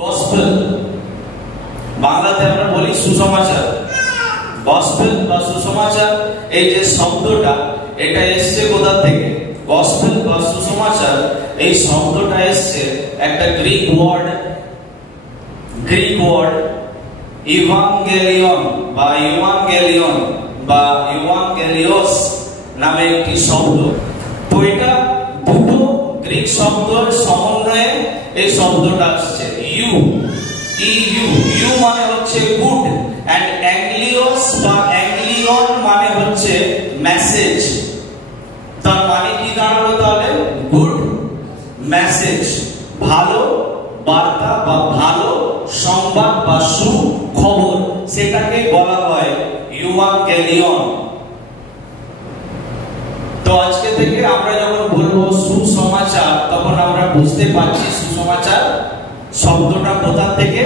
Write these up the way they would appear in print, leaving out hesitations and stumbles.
Gospel, বাংলাতে আমরা বলি সুসমাচার। গসপেল বা সুসমাচার, এই যে শব্দটা, এটা এসছে কোথা থেকে? গসপেল বা সুসমাচার এই শব্দটা এসছে একটা গ্রিক ওয়ার্ড ইভাঙ্গেলিয়ন বা ইভাঙ্গেলিওস নামে একটি শব্দ। তো এটা দুটো গ্রিক শব্দের সমন্বয়ে এই শব্দটা আসছে। ইউ মানে হচ্ছে গুড, এন্ড অ্যাংলিওস বা অ্যাংলিয়ন মানে হচ্ছে মেসেজ। তার মানে কি দাঁড়ালো তাহলে? গুড মেসেজ, ভালো বার্তা বা ভালো সংবাদ বা সুখবর, সেটাকে বলা হয় ইভাঙ্গেলিয়ন। তো আজকে থেকে আমরা যখন বলবো সুসমাচার, তখন আমরা বুঝতে পারছি সুসমাচার শব্দটা কোথা থেকে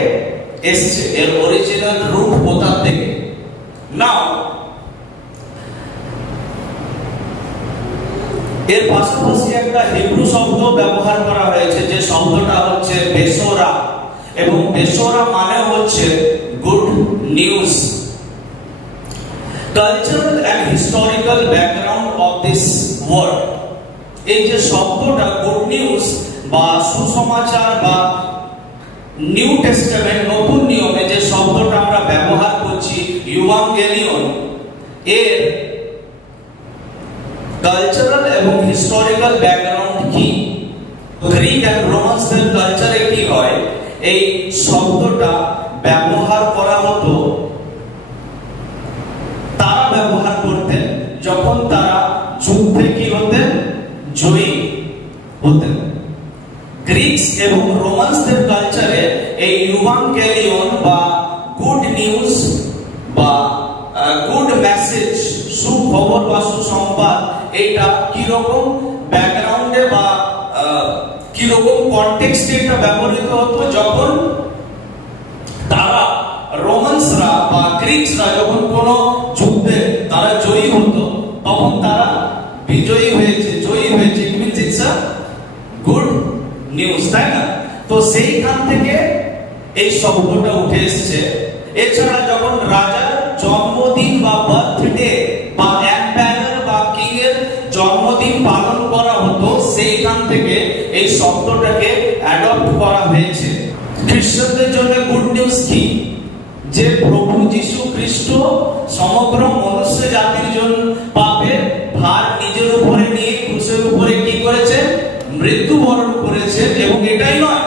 এসছে, এর অরিজিনাল রুট কোথা থেকে। নাও এর পাশাপাশি একটা হিব্রু শব্দ ব্যবহার করা হয়েছে, যে শব্দটা হচ্ছে বেসোরা, এবং বেসোরা মানে হচ্ছে good news. Cultural and historical background of this word, এই যে শব্দটা গুড নিউজ বা সুসমাচার বা নিউ টেস্টামেন্ট নতুন নিয়মে যে শব্দটা আমরা ব্যবহার করছি ইভাঙ্গেলিয়ন, এর কালচারাল এবং হিস্টোরিক্যাল ব্যাকগ্রাউন্ড কি? গ্রিক এন্ড রোমানসদের কালচারে কি হয়, এই শব্দটা ব্যবহার করা হতো, তারা ব্যবহার করতেন যখন তারা যুদ্ধে কি হতেন? জয়ী হতেন। গ্রিকস এবং রোমানসদের কালচারে এই ইভাঙ্গেলিয়ন বা গুড নিউজ বা গুড মেসেজ, সুখবর বা সুসংবাদ, এটা কিরকম ব্যাকগ্রাউন্ডে বা কিরকম কনটেক্সটে এটা ব্যবহৃত হতো? যখন তারা রোমানসরা বা গ্রিকসরা যখন কোন যুদ্ধে তারা জয়ী হতো, তখন তারা বিজয়ী হয়েছে, জয়ী হয়েছে, it means it's a good news, তাই না? তো সেইখান থেকে এই শব্দটা উঠে এসেছে। এছাড়া যখন রাজার জন্মদিন বা বার্থডে বা এম্পায়ার বা কিং এর জন্মদিন পালন করা হতো, সেইখান থেকে এই শব্দটাকে অ্যাডপ্ট করা হয়েছে। খ্রিস্টানদের জন্য গুড নিউজ কি? যে প্রভু যীশু খ্রিস্ট সমগ্র মনুষ্য জাতির জন্য পাপের ভার নিজের উপরে নিয়ে ক্রুশের উপরে কি করেছেন? মৃত্যুবরণ করেছেন। এবং এটাই নয়,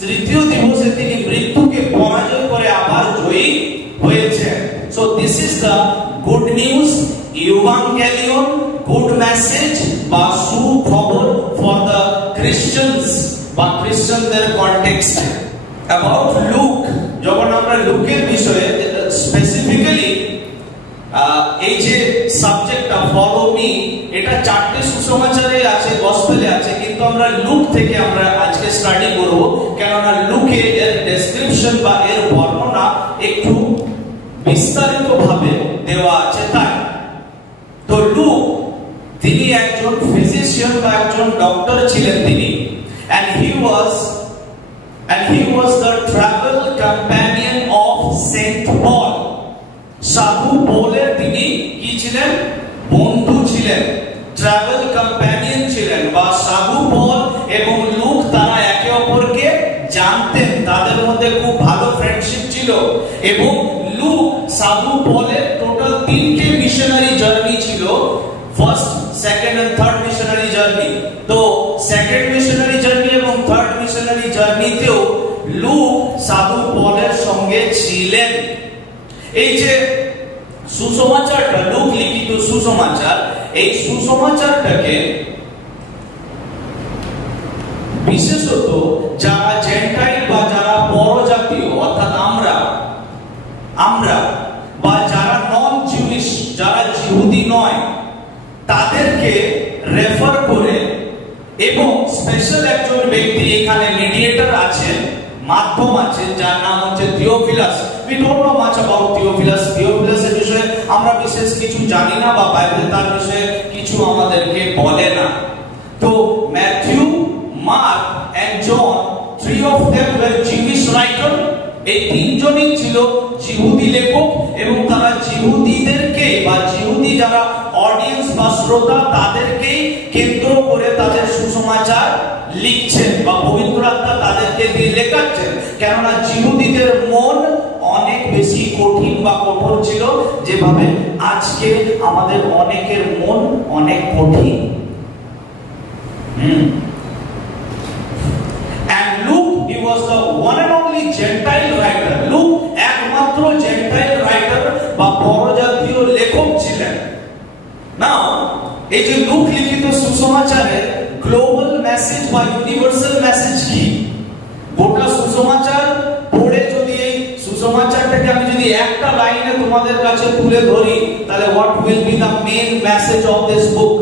তৃতীয় দিবসে তিনি মৃত্যুকে পরাজয় করে আবার জয়ী হয়েছেন। So this is the good news, evangelion, good message বা সুখবর ফর দ্য ক্রিশ্চিয়ানস বা খ্রিস্টানদের কনটেক্সট। অ্যাবাউট লুক, যখন আমরা লুকের বিষয়ে স্পেসিফিক্যালি এই যে সাবজেক্টটা ফলো মি, এটা চারটে সুসমাচারে আছে, গসপেলে আছে, কিন্তু আমরা লুক থেকে আমরা আজকে স্টাডি করব, কেননা লুকে এর ডেসক্রিপশন বা এর বর্ণনা একটু বিস্তারিত ভাবে দেওয়া আছে। তাই তো লুক, তিনি একজন ফিজিশিয়ান বা একজন ডক্টর ছিলেন তিনি, and he was the travel companion of Saint Paul. সাধু পৌলের তিনি কি ছিলেন? বন্ধু ছিলেন, ট্রাভেল কম্প্যানিয়ন ছিলেন। বা সাধু পল এবং লুক তারা একে অপরকে জানতেন, তাদের মধ্যে খুব ভালো ফ্রেন্ডশিপ ছিল। এবং লুক সাধু পলের টোটাল 3টে মিশনারি জার্নি ছিল, first, second and third missionary journey. তো সেকেন্ড মিশনারি জার্নি এবং থার্ড মিশনারি জার্নিতেও লুক সাধু পলের সঙ্গে ছিলেন। এই যে সুসমাচারটা, লুক লিখিত সুসমাচার, এই সুসমাচারটাকে বিশেষত যারা জেন্টাইল বা যারা পরজাতীয়, অর্থাৎ আমরা বা যারা নন জিউইশ, যারা ইহুদি নয়, তাদেরকে রেফার করে, এবং স্পেশাল একজন ব্যক্তি এখানে মিডিয়েটর আছেন, মাধ্যম আছেন, যার নাম হচ্ছে Theophilus. We don't know much about Theophilus. থিওফিলাসের বিষয়ে আমরা বিশেষ কিছু জানি না, বা বাইবেল তার বিষয়ে কিছু আমাদেরকে বলে না। তো Matthew, Mark and John, three of them were Jewish writer. এই তিনজনই ছিল জিহুদি লেখক এবং তারা জিহুদিদেরকে বা জিহুদি যারা অডিয়েন্স বা শ্রোতা তাদেরকে কেন্দ্র করে তাদের সুসমাচার লিখছেন বা পবিত্র আত্মা তাদেরকে দিয়ে লেখাচ্ছেন, কেননা জিহুদিদের মন অনেক বেশি কঠিন বা কঠোর ছিল, যেভাবে আজকে আমাদের অনেকের মন অনেক কঠিন। And Luke, he was the one and only Gentile writer. Luke একমাত্র Gentile writer বা পরজাতীয় লেখক ছিলেন। Now, এই যে লুক লিখিত সুসমাচারের গ্লোবাল মেসেজ বা ইউনিভার্সাল মেসেজ কি? গোটা সুসমাচার পড়ে যদি এই সুসমাচারটাকে আমি যদি একটা লাইনে তোমাদের কাছে তুলে ধরি, তাহলে what will be the main message of this book,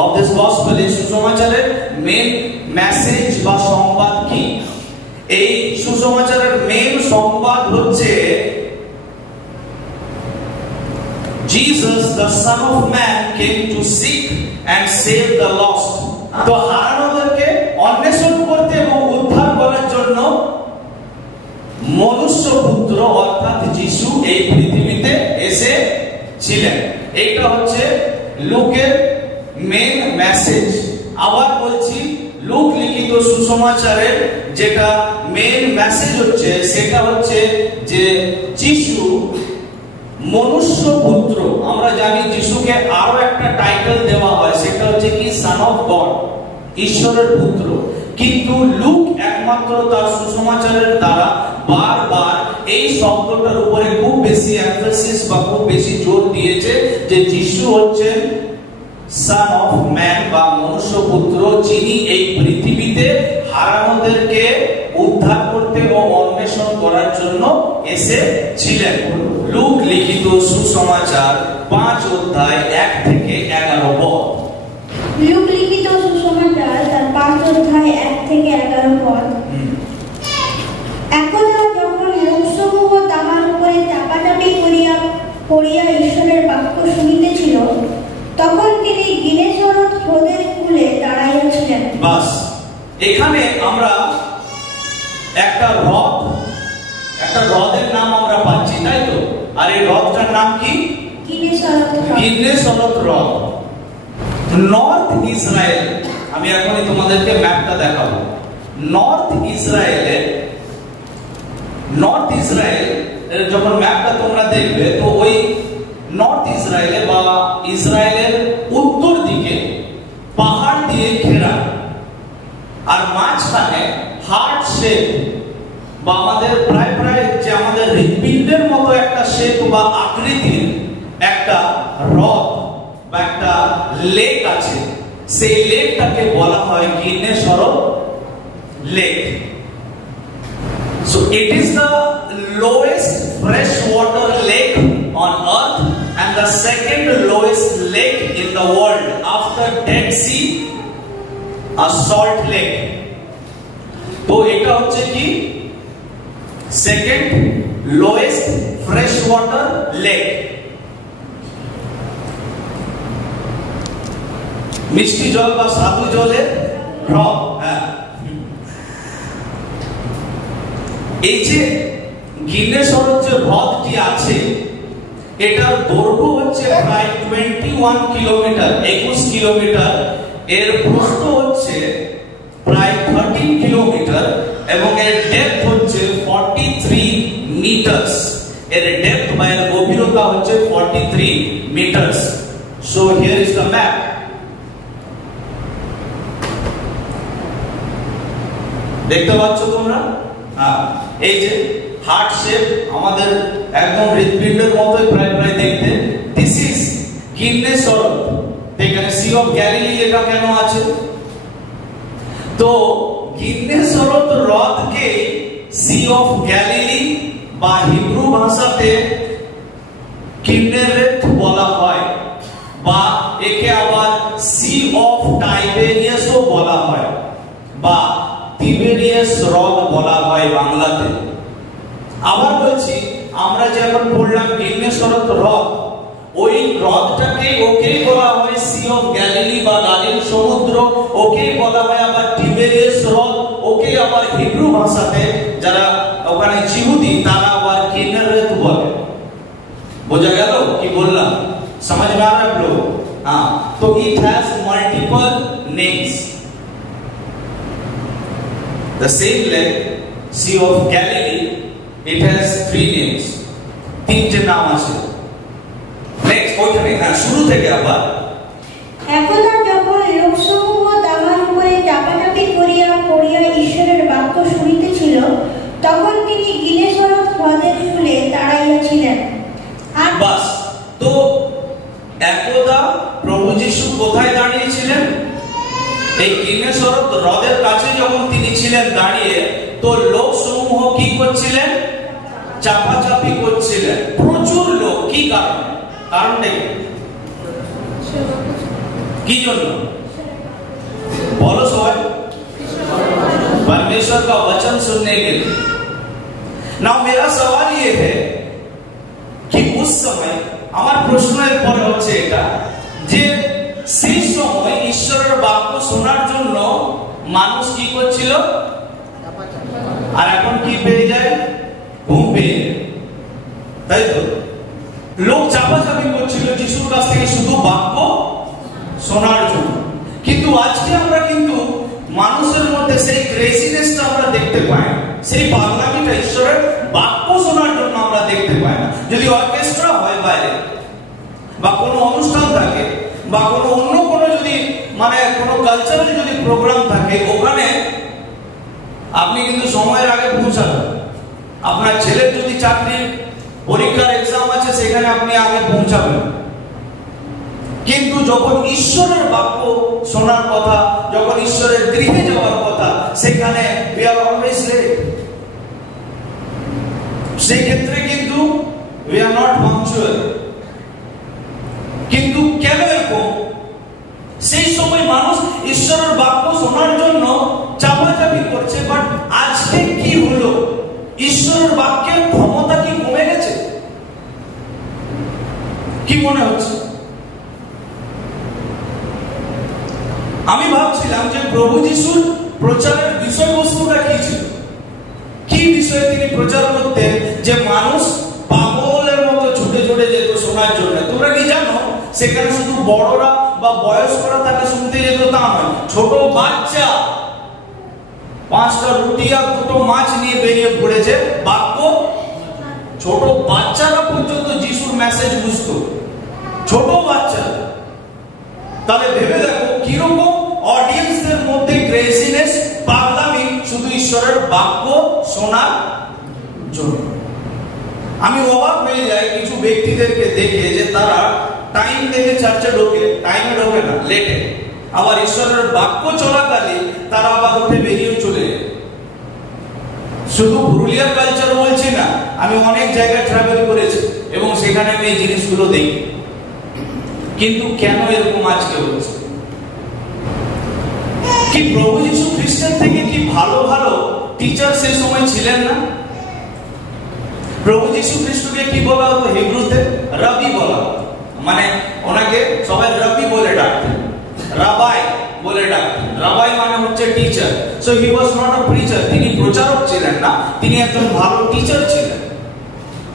of this gospel? এই সুসমাচারের মেন মেসেজ বা সংবাদ কি? এই সুসমাচারের মেন সংবাদ হচ্ছে Jesus, the Son of Man, came to seek and save the lost. তো হারানোদেরকে অন্বেষণ করতে এবং উদ্ধার করার জন্য মনুষ্যপুত্র অর্থাৎ যিশু এই পৃথিবীতে এসেছিলেন। এটা হচ্ছে লুকের মেন মেসেজ। আবার বলছি, লুক লিখিত সুসমাচারের যেটা মেন মেসেজ হচ্ছে সেটা হচ্ছে যে যিশু মনুষ্যপুত্র। আমরা জানি যিশুকে আরো একটা টাইটেল দেওয়া হয়, সেটা হচ্ছে কি সন অফ গড, ঈশ্বরের পুত্র। কিন্তু লুক একমাত্র তার সুসমাচারের দ্বারা বারবার এই শব্দটার উপরে খুব বেশি এমফাসিস বা খুব বেশি জোর দিয়েছে যে যিশু হচ্ছেন সন অফ ম্যান বা মনুষ্যপুত্র, যিনি এই পৃথিবীতে হারানোদেরকে উদ্ধার করতে ও অন্বেষণ করার জন্য এসেছিলেন। লুক লিখিত সুসমাচার 5 অধ্যায় 1 থেকে 11 পদ। লুক লিখিত সুসমাচার তার 5 অধ্যায় 1 থেকে 11 পদ। একদা যখন লোকসমূহ তাহার উপরে চাপাচাপি করিয়া ঈশ্বরের বাক্য শুনিতেছিল, তখন তিনি গিনেসরত হ্রদের কূলে দাঁড়াইয়াছিলেন। বাস, এখানে আমরা একটা হ্রদের নাম আমরা পাচ্ছি, তাই তো? আর এই হ্রদটার নাম কি? গিনেসরত হ্রদ। নর্থ ইসরায়েল, আমি এখনই তোমাদেরকে ম্যাপটা দেখাবো। নর্থ ইসরায়েল যখন ম্যাপটা তোমরা দেখবে, তো ওই নর্থ ইসরায়েলে বা ইসরায়েলের উত্তর দিকে পাহাড় দিয়ে ঘেরা, আর মাঝখানে হার্ট শেপ বা আমাদের প্রায় যে আমাদের হৃৎপিণ্ডের মতো একটা শেপ বা আকৃতির একটা হ্রদ বা একটা লেক আছে। সেই লেকটাকে বলা হয় গিনেসরত lake. So it is the lowest freshwater lake on earth and the second lowest lake in the world after Dead Sea, a salt lake. তো এটা হচ্ছে কি second lowest fresh water lake. মিষ্টি জল বা সাধু জলের হ্রদ। হ্যাঁ, এই যে গিনেসরত যে হ্রদটি আছে, এটার দৈর্ঘ্য হচ্ছে প্রায় 21 কিলোমিটার, 21 কিলোমিটার। এর প্রস্থ হচ্ছে প্রায় 13 কিলোমিটার এবং এর ডেপথ হচ্ছে 43 মিটারস। এর ডেপথ বা এর গভীরতা হচ্ছে 43 metres. So here is the map. দেখতে পাচ্ছ তোমরা? এই যে হার্ট শেপ, আমাদের একদম হৃৎপিণ্ডের মতোই প্রায় দেখতে। This is Gennesaret. এখানে সি অফ গ্যালিলি লেখা কেন আছে? তো গিনেসরত হ্রদকে সি অফ গ্যালিলি বা হিব্রু ভাষাতে কিন্নেরেত বলা হয়, বা একে আবার সি অফ টাইবেরিয়াসও বলা হয়, বা তিবেরিয়াস হ্রদ বলা হয় বাংলাতে। আবার বলছি, আমরা যখন পড়লাম গিনেসরত হ্রদ, ওই হ্রদটাকে ওকেই বলা হয় সি অফ গ্যালিলি বা গালিল সমুদ্র, ওকেই বলা হয় আবার তিবেরিয়াস হ্রদ, ওকেই আবার হিব্রু ভাষাতে যারা ওখানে জিহুদি তারা আবার কিন্নেরেত বলে। বোঝা গেল কি বললাম? समझ में आ रहा है लोग? हाँ, तो it has multiple names. The same lake, Sea of Galilee, it has 3 names. 3টে নাম আছে। নেক্সট ওইখানে না শুরু থেকে আবার একদা যখন লোকসমূহ তাহার উপরে চাপাচাপি করিয়া পড়িয়া ঈশ্বরের বাক্য শুনিতেছিল, তখন তিনি গিনেসরত হ্রদের কূলে দাঁড়াইয়াছিলেন। আর বাস, তো একদা প্রভু যিশু কোথায় দাঁড়িয়েছিলেন? এই গিনেসরত হ্রদের কাছে যখন তিনি ছিলেন দাঁড়িয়ে, তো লোক সমূহ কি করছিলেন? চাপাচাপি করছিলেন। প্রচুর লোক। কি কারণে? কারণটা কি জন্য? बोलो सवाल। परमेश्वर का वचन सुनने के लिए। नाउ मेरा सवाल ये है कि उस समय আমার প্রশ্নের পরে হচ্ছে এটা যে সেই সময় ঈশ্বরের বাক্য শোনার জন্য মানুষ কি করছিল? আর এখন কি পেয়ে যায়? ঘুম পেয়ে যায়, তাই তো? লোক চাপাচাপি করছিল যিশুর কাছ থেকে শুধু বাক্য শোনার জন্য। কিন্তু আজকে আমরা কিন্তু মানুষের মধ্যে সেই ক্রেজিনেসটা আমরা দেখতে পাই না, সেই পাগলামিটা ঈশ্বরের বাক্য শোনার জন্য আমরা দেখতে পাই না। যদি অর্কেস্ট্রা হয় বাইরে বা কোনো অনুষ্ঠান থাকে বা কোনো অন্য কোনো যদি মানে কোনো কালচারাল যদি প্রোগ্রাম থাকে, ওখানে আপনি কিন্তু সময়ের আগে পৌঁছাবেন। আপনার ছেলের যদি চাকরির পরীক্ষার এক্সাম আছে, সেখানে আপনি আগে পৌঁছাবেন। কিন্তু যখন ঈশ্বরের বাক্য শোনার কথা, যখন ঈশ্বরের গৃহে যাওয়ার কথা, সেখানে we are always late। সেই ক্ষেত্রে কিন্তু we are not punctual। কিন্তু কেন এরকম? সেই সময় মানুষ ঈশ্বরের বাক্য শোনার জন্য চাপাচাপি করছে, বাট আজকে কি হলো? ঈশ্বরের বাক্যের ক্ষমতা কি কমে গেছে? কি মনে হচ্ছে? আমি ভাবছিলাম যে প্রভু যিশুর প্রচারের বিষয়বস্তুটা কি ছিল, কি বিষয়ে তিনি প্রচার করতেন যে মানুষ পাগলের মতো ছুটে ছুটে যেত শোনার জন্য। তোমরা কি জানো সেখানে শুধু বড়রা বা বয়স্করা তাকে শুনতে যেত তা নয়, ছোট বাচ্চা 5টা রুটি আর 2টো মাছ নিয়ে বেরিয়ে পড়েছে বাক্য। ছোট বাচ্চারা পর্যন্ত যিশুর মেসেজ বুঝতো, ছোট বাচ্চা। তাহলে ভেবে দেখো কিরকম অডিয়েন্সদের মধ্যে ক্রেজিনেস, পাগলামি শুধু ঈশ্বরের বাক্য শোনার জন্য। আমি অবাক হয়ে যাই কিছু ব্যক্তিদেরকে দেখে যে তারা টাইম দেখে চার্চে ঢোকে, টাইমে ঢোকে না, লেটে। আবার ঈশ্বরের বাক্য চলাকালীন তারা আবার উঠে বেরিয়ে চলে যায়। শুধু পুরুলিয়ার কালচার বলছি না, আমি অনেক জায়গায় ট্রাভেল করেছি এবং সেখানে আমি এই জিনিসগুলো দেখি। কিন্তু কেন এরকম আজকে হচ্ছে? কি প্রভু যীশু খ্রিস্টের থেকে কি ভালো ভালো টিচার সে সময় ছিলেন না? প্রভু যীশু খ্রিস্টকে কি বলা হতো হিব্রুতে? রাবি বলা হতো। মানে ওনাকে সবাই রাবি বলে ডাকতেন, রাবাই বলে ডাকতেন। রাবাই মানে হচ্ছে teacher. So he was not a preacher. তিনি প্রচারক ছিলেন না, তিনি একজন ভালো টিচার ছিলেন।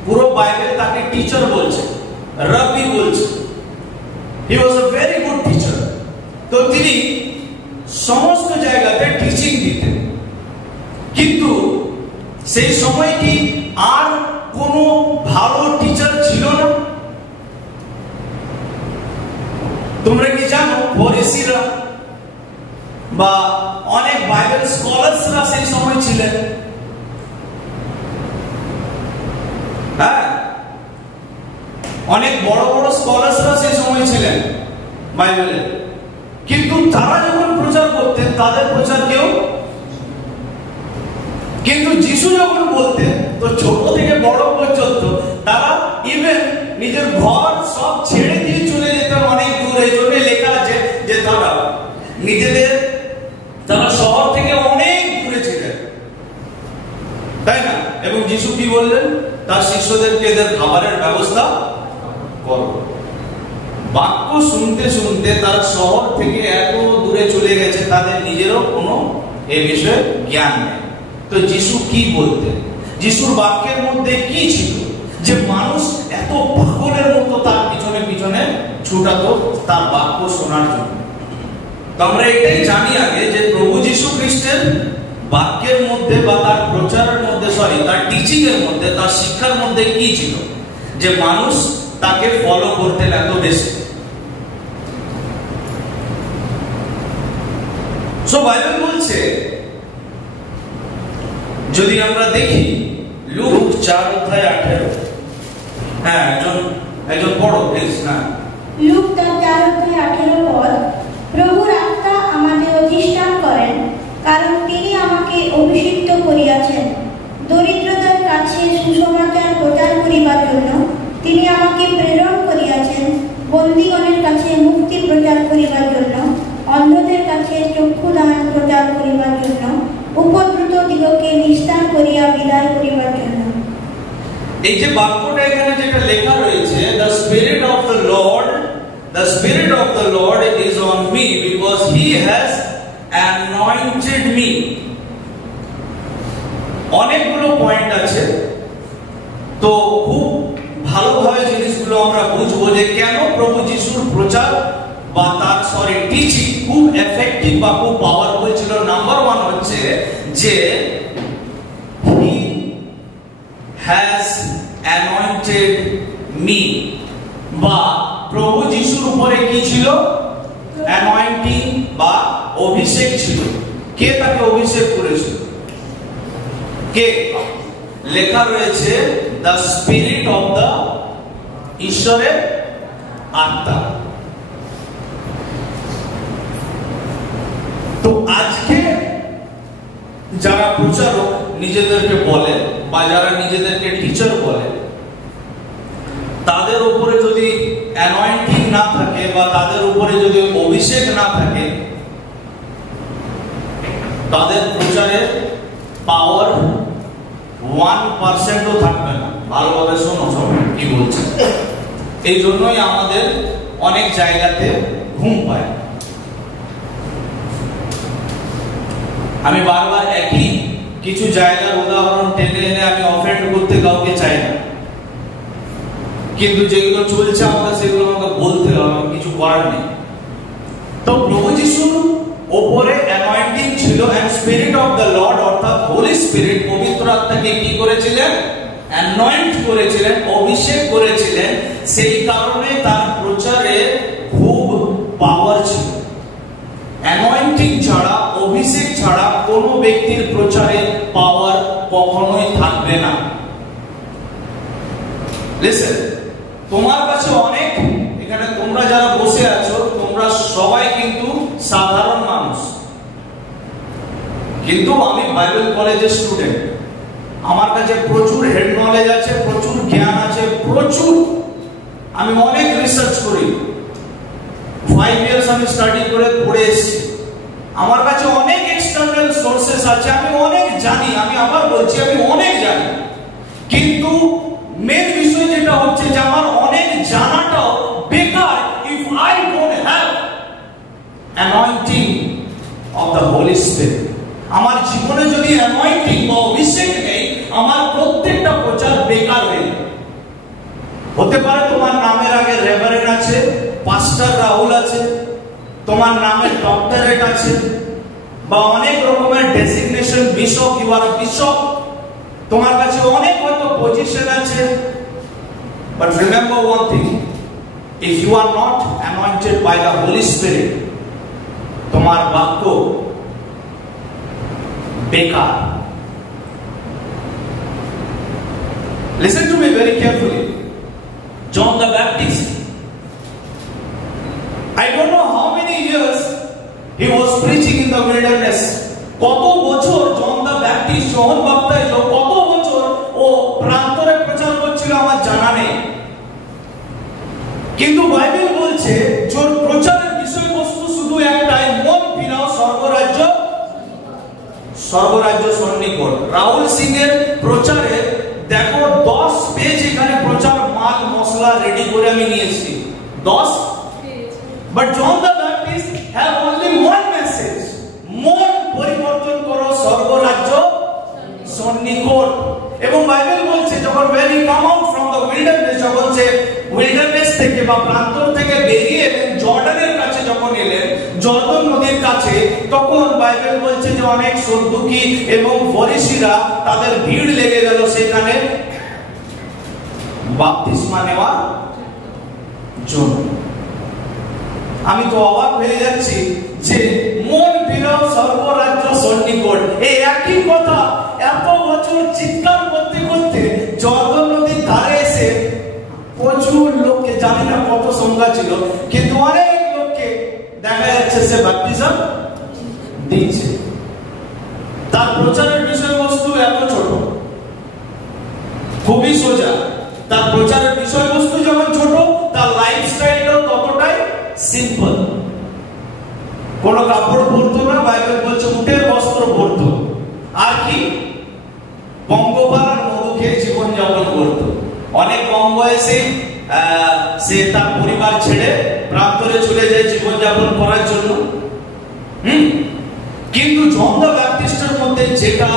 পুরো বাইবেল তাকে টিচার বলছে, রাবি বলছে। হি ওয়াজ আ ভেরি গুড টিচার। তো তিনি সমস্ত জায়গাতে টিচিং দিতেন। কিন্তু সেই সময় কি আর কোনো ভালো টিচার ছিল না? তোমরা কি জানো ফরিসিরা বা অনেক বাইবেল স্কলার্সরা সেই সময় ছিলেন? হ্যাঁ, অনেক বড় বড় স্কলার্সরা সেই সময় ছিলেন বাইবেলে। কিন্তু তারা যখন প্রচার করতেন তাদের প্রচার কেউ, কিন্তু যিশু যখন বলতেন তো ছোট থেকে বড় পর্যন্ত তারা ইভেন নিজের ঘর সব ছেড়ে দিয়ে চলে যেতেন অনেক দূরে। এই জন্য লেখা আছে যে তারা শহর থেকে অনেক দূরে ছিলেন, তাই না? এবং যিশু কি বললেন? তার শিষ্যদেরকে এদের খাবারের ব্যবস্থা করো। বাক্য শুনতে শুনতে তার শহর থেকে এত দূরে চলে গেছে, তাদের নিজেরও কোনো এ বিষয়ে জ্ঞান নেই। তো যিশু কি বলতেন, যিশুর বাক্যের মধ্যে কি ছিল যে মানুষ এত পাগলের মতো তার পিছনে পিছনে ছুটাতো তার বাক্য শোনার জন্য? তো আমরা এটাই জানি আগে যে প্রভু যিশু খ্রিস্টের বাক্যের মধ্যে বা তার প্রচারের মধ্যে, তার টিচিং এর মধ্যে, তার শিক্ষার মধ্যে কি ছিল যে মানুষ তাকে ফলো করতেন এত বেশি। সো বাইবেল বলছে, যদি আমরা দেখি লুক 4:18, হ্যাঁ একজন পড়ো প্লিজ। না, লুক 4:18 পদ, প্রভুর আত্মা আমাদের অধিষ্ঠান করেন, কারণ তিনি আমাকে অভিষিক্ত করিয়াছেন দরিদ্রদের কাছে সুসমাচার প্রচার করিবার জন্য। তিনি আমাকে প্রেরণ করিয়াছেন বন্দীগণের কাছে মুক্তি প্রচার করিবার জন্য, অন্ধদের কাছে চক্ষুদান প্রচার করিবার জন্য, উপদ্রুত দিগকে নিস্তার করিয়া বিদায় করিবার জন্য। এই যে বাক্যটা এখানে যেটা লেখা রয়েছে, the spirit of the Lord is on me because he has anointed me. অনেকগুলো পয়েন্ট আছে, তো খুব ভালোভাবে জিনিসগুলো আমরা বুঝবো যে কেন প্রভু যিশুর প্রচার বা তার টিচিং খুব এফেক্টিভ বা খুব পাওয়ারফুল ছিল। নাম্বার 1 হচ্ছে যে he has anointed me, বা প্রভু যিশুর উপরে কি ছিল? অ্যানয়েন্টিং বা অভিষেক ছিল। কে তাকে অভিষেক করেছিল? কে? লেখা রয়েছে দ্য স্পিরিট অফ দ্য, ঈশ্বরের আত্মা। তো আজকে যারা প্রচারক নিজেদেরকে বলে বা যারা নিজেদেরকে টিচার বলে, তাদের উপরে যদি অ্যানয়েন্টিং না থাকে বা তাদের উপরে যদি অভিষেক না থাকে, তাদের প্রচারের পাওয়ার 1%ও থাকবে না। ভালোভাবে শোনো সব কি বলছে। এই জন্যই আমাদের অনেক জায়গাতে ঘুম পায়। আমি বারবার একই কিছু জায়গার উদাহরণ টেনে এনে আমি অফেন্ড করতে কাউকে চাই না, কিন্তু যেগুলো চলছে আমাকে সেগুলো আমাকে বলতে হবে, কিছু করার নেই। তো প্রভু যিশুর উপরে অ্যানয়েন্টিং ছিল, and spirit of the lord অর্থাৎ হোলি স্পিরিট, পবিত্র আত্মাকে কি করেছিলেন? অ্যানয়েন্ট করেছিলেন, অভিষেক করেছিলেন। সেই কারণে তার প্রচারে খুব পাওয়ার ছিল। অ্যানয়েন্টিং ছাড়া, অভিষেক ছাড়া কোনো ব্যক্তির প্রচারে পাওয়ার কখনোই থাকবে না। লিসেন, তোমার কাছে অনেক, এখানে তোমরা যারা বসে আছো তোমরা সবাই কিন্তু সাধারণ মানুষ, কিন্তু আমি বাইবেল কলেজের স্টুডেন্ট। আমার কাছে প্রচুর হেড নলেজ আছে, প্রচুর জ্ঞান আছে, প্রচুর। আমি অনেক রিসার্চ করি, 5 ইয়ার্স আমি স্টাডি করে পড়ে এসেছি। আমার কাছে অনেক এক্সটার্নাল সোর্সেস আছে, আমি অনেক জানি। আমি আবার বলছি আমি অনেক জানি, কিন্তু মেন বিষয় যেটা হচ্ছে যে আমার অনেক জানাটাও বেকার if I don't have anointing of the holy spirit. আমার জীবনে যদি অ্যানয়েন্টিং বা অভিষেক নেই, আমার প্রত্যেকটা প্রচার বেকার হয়ে যাবে। হতে পারে তোমার নামের আগে রেভারেন্ড আছে, পাস্টার রাহুল আছে, তোমার নামে ডক্টরেট আছে, বা অনেক রকমের designation, bishop, you are bishop, তোমার কাছে অনেক হয়তো পজিশন আছে। But remember one thing, if you are not anointed by the holy spirit, তোমার বাক্য বেকার। Listen to me very carefully. John the Baptist, I don't know how many years he was preaching in the wilderness. কত বছর জন the Baptist, যোহন বাপ্তাইজ কত বছর ও প্রান্তরে প্রচার করছিল আমার জানা নেই, কিন্তু বাইবেল বলছে জোর প্রচারের বিষয়বস্তু শুধু একটাই, মন ফিরাও, স্বর্গরাজ্য সন্নিকট। রাহুল সিং এর প্রচারে দেখো 10 পেজ এখানে প্রচার মাল মশলা রেডি করে আমি নিয়েছি, 10 page. But John the Baptist have only one message, মন পরিবর্তন করো, স্বর্গরাজ্য সন্নিকট। এবং বাইবেল বলছে যখন when he come out from the wilderness, যখন সে wilderness থেকে বা প্রান্তর থেকে বেরিয়ে এলেন জর্ডানের কাছে, যখন এলেন জর্দন নদীর কাছে, তখন বাইবেল বলছে যে অনেক সদ্দুকী এবং ফরিসিরা তাদের ভিড় লেগে গেল সেখানে বাপ্তিস্মা নেওয়ার জন্য। আমি তো অবাক হয়ে যাচ্ছি যে মন ফিরাও সর্বরাজ্য সন্নিকট, এই একই কথা এত বছর চিৎকার করতে করতে জর্দন নদীর ধারে এসে প্রচুর লোককে, জানি না কত সংখ্যা ছিল, কিন্তু অনেক লোককে দেখা যাচ্ছে সে বাপ্তিজম দিচ্ছে। তার প্রচারের বিষয়বস্তু এত ছোট, খুবই সোজা। তার প্রচারের বিষয়বস্তু যেমন ছোট, তার লাইফস্টাইলটাও ততটাই সিম্পল। কোন কাপড় পরতো না, বাইবেল বলছে উটের বস্ত্র পরতো, আর কি পঙ্গপাল আর মধু খেয়ে জীবন যাপন করতো। অনেক কম বয়সে সে তার পরিবার ছেড়ে প্রান্তরে চলে যায় জীবন যাপন করার জন্য। কিন্তু জন দ্য ব্যাপটিস্টের মধ্যে যেটা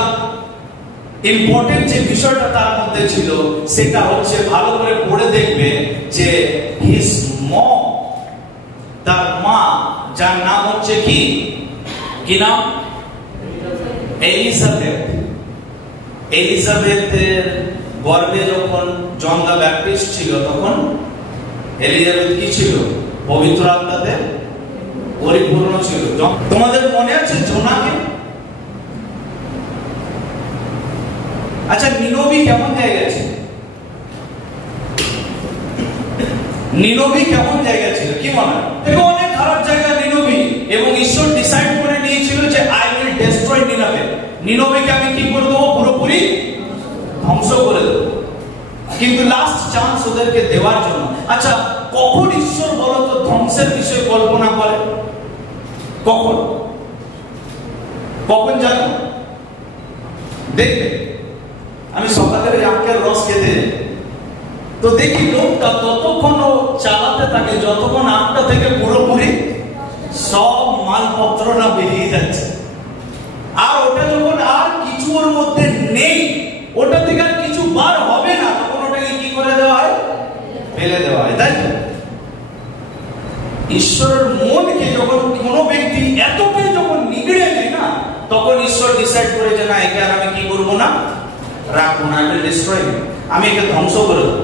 ইম্পর্টেন্ট যে বিষয়টা তার মধ্যে ছিল, সেটা হচ্ছে ভালো করে পড়ে দেখবে যে হিজ মম, তার মা, যার নাম হচ্ছে কি নাম? এলিজাবেথ। এলিজাবেথের গর্ভে যখন জন দ্য ব্যাপটিস্ট ছিল, তখন এলিজাবেথ কি ছিল? পবিত্র আত্মাতে পরিপূর্ণ ছিল। তোমাদের মনে আছে জোনাকে? আচ্ছা, নিনবী কেমন জায়গা ছিল? নিনবী কেমন জায়গা ছিল কি মনে হয়? দেখো অনেক খারাপ জায়গা নিনবী, এবং ঈশ্বর ডিসাইড করে নিয়েছিল যে আই উইল ডেস্ট্রয় নিনবে। নিনবেকে আমি কি করে দেবো? পুরোপুরি ধ্বংস করে দেবো। কিন্তু লাস্ট চান্স ওদেরকে দেওয়ার জন্য। আচ্ছা, কখন ঈশ্বর বলতো ধ্বংসের বিষয়ে কল্পনা করে? কখন কখন জানো? দেখবে, আমি সকালে আখের রস খেতে তো দেখি লোকটা ততক্ষণ চালাতে থাকে যতক্ষণ আখটা থেকে পুরোপুরি সব মালপত্র না বেরিয়ে যাচ্ছে। আর ওটা যখন আর কিছু ওর মধ্যে নেই, ওটা থেকে আর কিছু বার হবে না, তখন ওটাকে কি করে দেওয়া হয়? ফেলে দেওয়া হয়, তাই তো? ঈশ্বরের মনকে যখন কোনো ব্যক্তি এতটাই যখন নিগড়ে নেয় না, তখন ঈশ্বর ডিসাইড করে যে না, একে আর আমি কি করবো না, রাখবো না, এটা ডিস্ট্রয়, আমি একে ধ্বংস করে দেবো।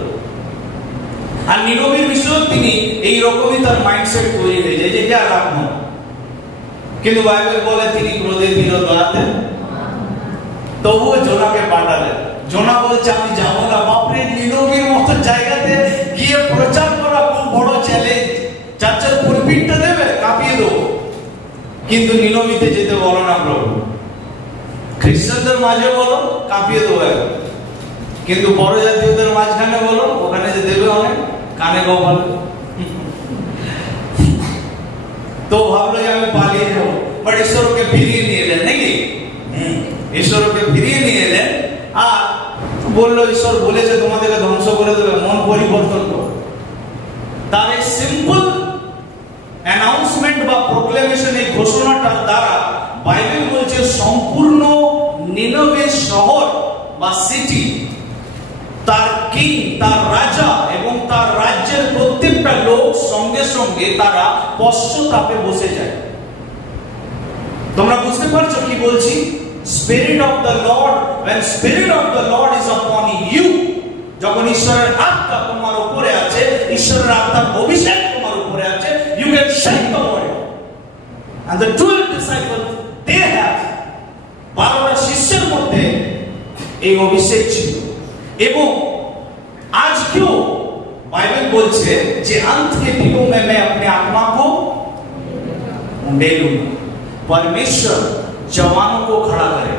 আর নিনবীর বিষয় তিনি এইরকমই তার মাইন্ডসেট তৈরি হয়ে যায় যে একে আর রাখবো না। কিন্তু বাইবেল বলে তিনি ক্রোধে ধীর দয়াতেন, তবুও জোনাকে পাঠালেন। জোনা বলছে আমি যাবো না। বাপরে, নিনবীর মতো জায়গাতে গিয়ে প্রচার করা খুব বড় চ্যালেঞ্জ। চাচার পরিপিঠটা দেবে, কাঁপিয়ে দেবো, কিন্তু নিনবীতে যেতে বলো না প্রভু। খ্রিস্টানদের মাঝে বলো, কাঁপিয়ে দেবো, কিন্তু বড় জাতীয়দের মাঝখানে বলো, ওখানে যে দেবে অনেক, কানে গল। তো ভাবলো যে আমি পালিয়ে যাবো, বাট ঈশ্বরকে ফিরিয়ে নিয়ে এলেন নাকি? ঈশ্বরকে ফিরিয়ে নিয়ে এলেন আর বললো ঈশ্বর বলেছে তোমাদেরকে ধ্বংস করে দেবে, মন পরিবর্তন করো। তার এই সিম্পল অ্যানাউন্সমেন্ট বা প্রোক্লেমেশন, এই ঘোষণাটার দ্বারা বাইবেল বলছে সম্পূর্ণ নিনবে শহর বা সিটি, তার কিং, তার রাজা এবং তার রাজ্যের প্রত্যেকটা লোক সঙ্গে সঙ্গে তারা পশ্চাতাপে বসে যায়। তোমরা বুঝতে পারছো কি বলছি? Spirit of the Lord, when spirit of the Lord is upon you, যখন ঈশ্বরের আত্মা তোমার উপরে আছে, ঈশ্বরের আত্মার অভিষেক তোমার উপরে আছে, you can shake the world. And the 12 disciples, they have, 12টা শিষ্যের মধ্যে এই অভিষেক ছিল। এবং আজকেও বাইবেল বলছে যে अंत के दिनों में मैं अपने आत्मा को दे दूंगा। परमेश्वर जवानों को खड़ा करे।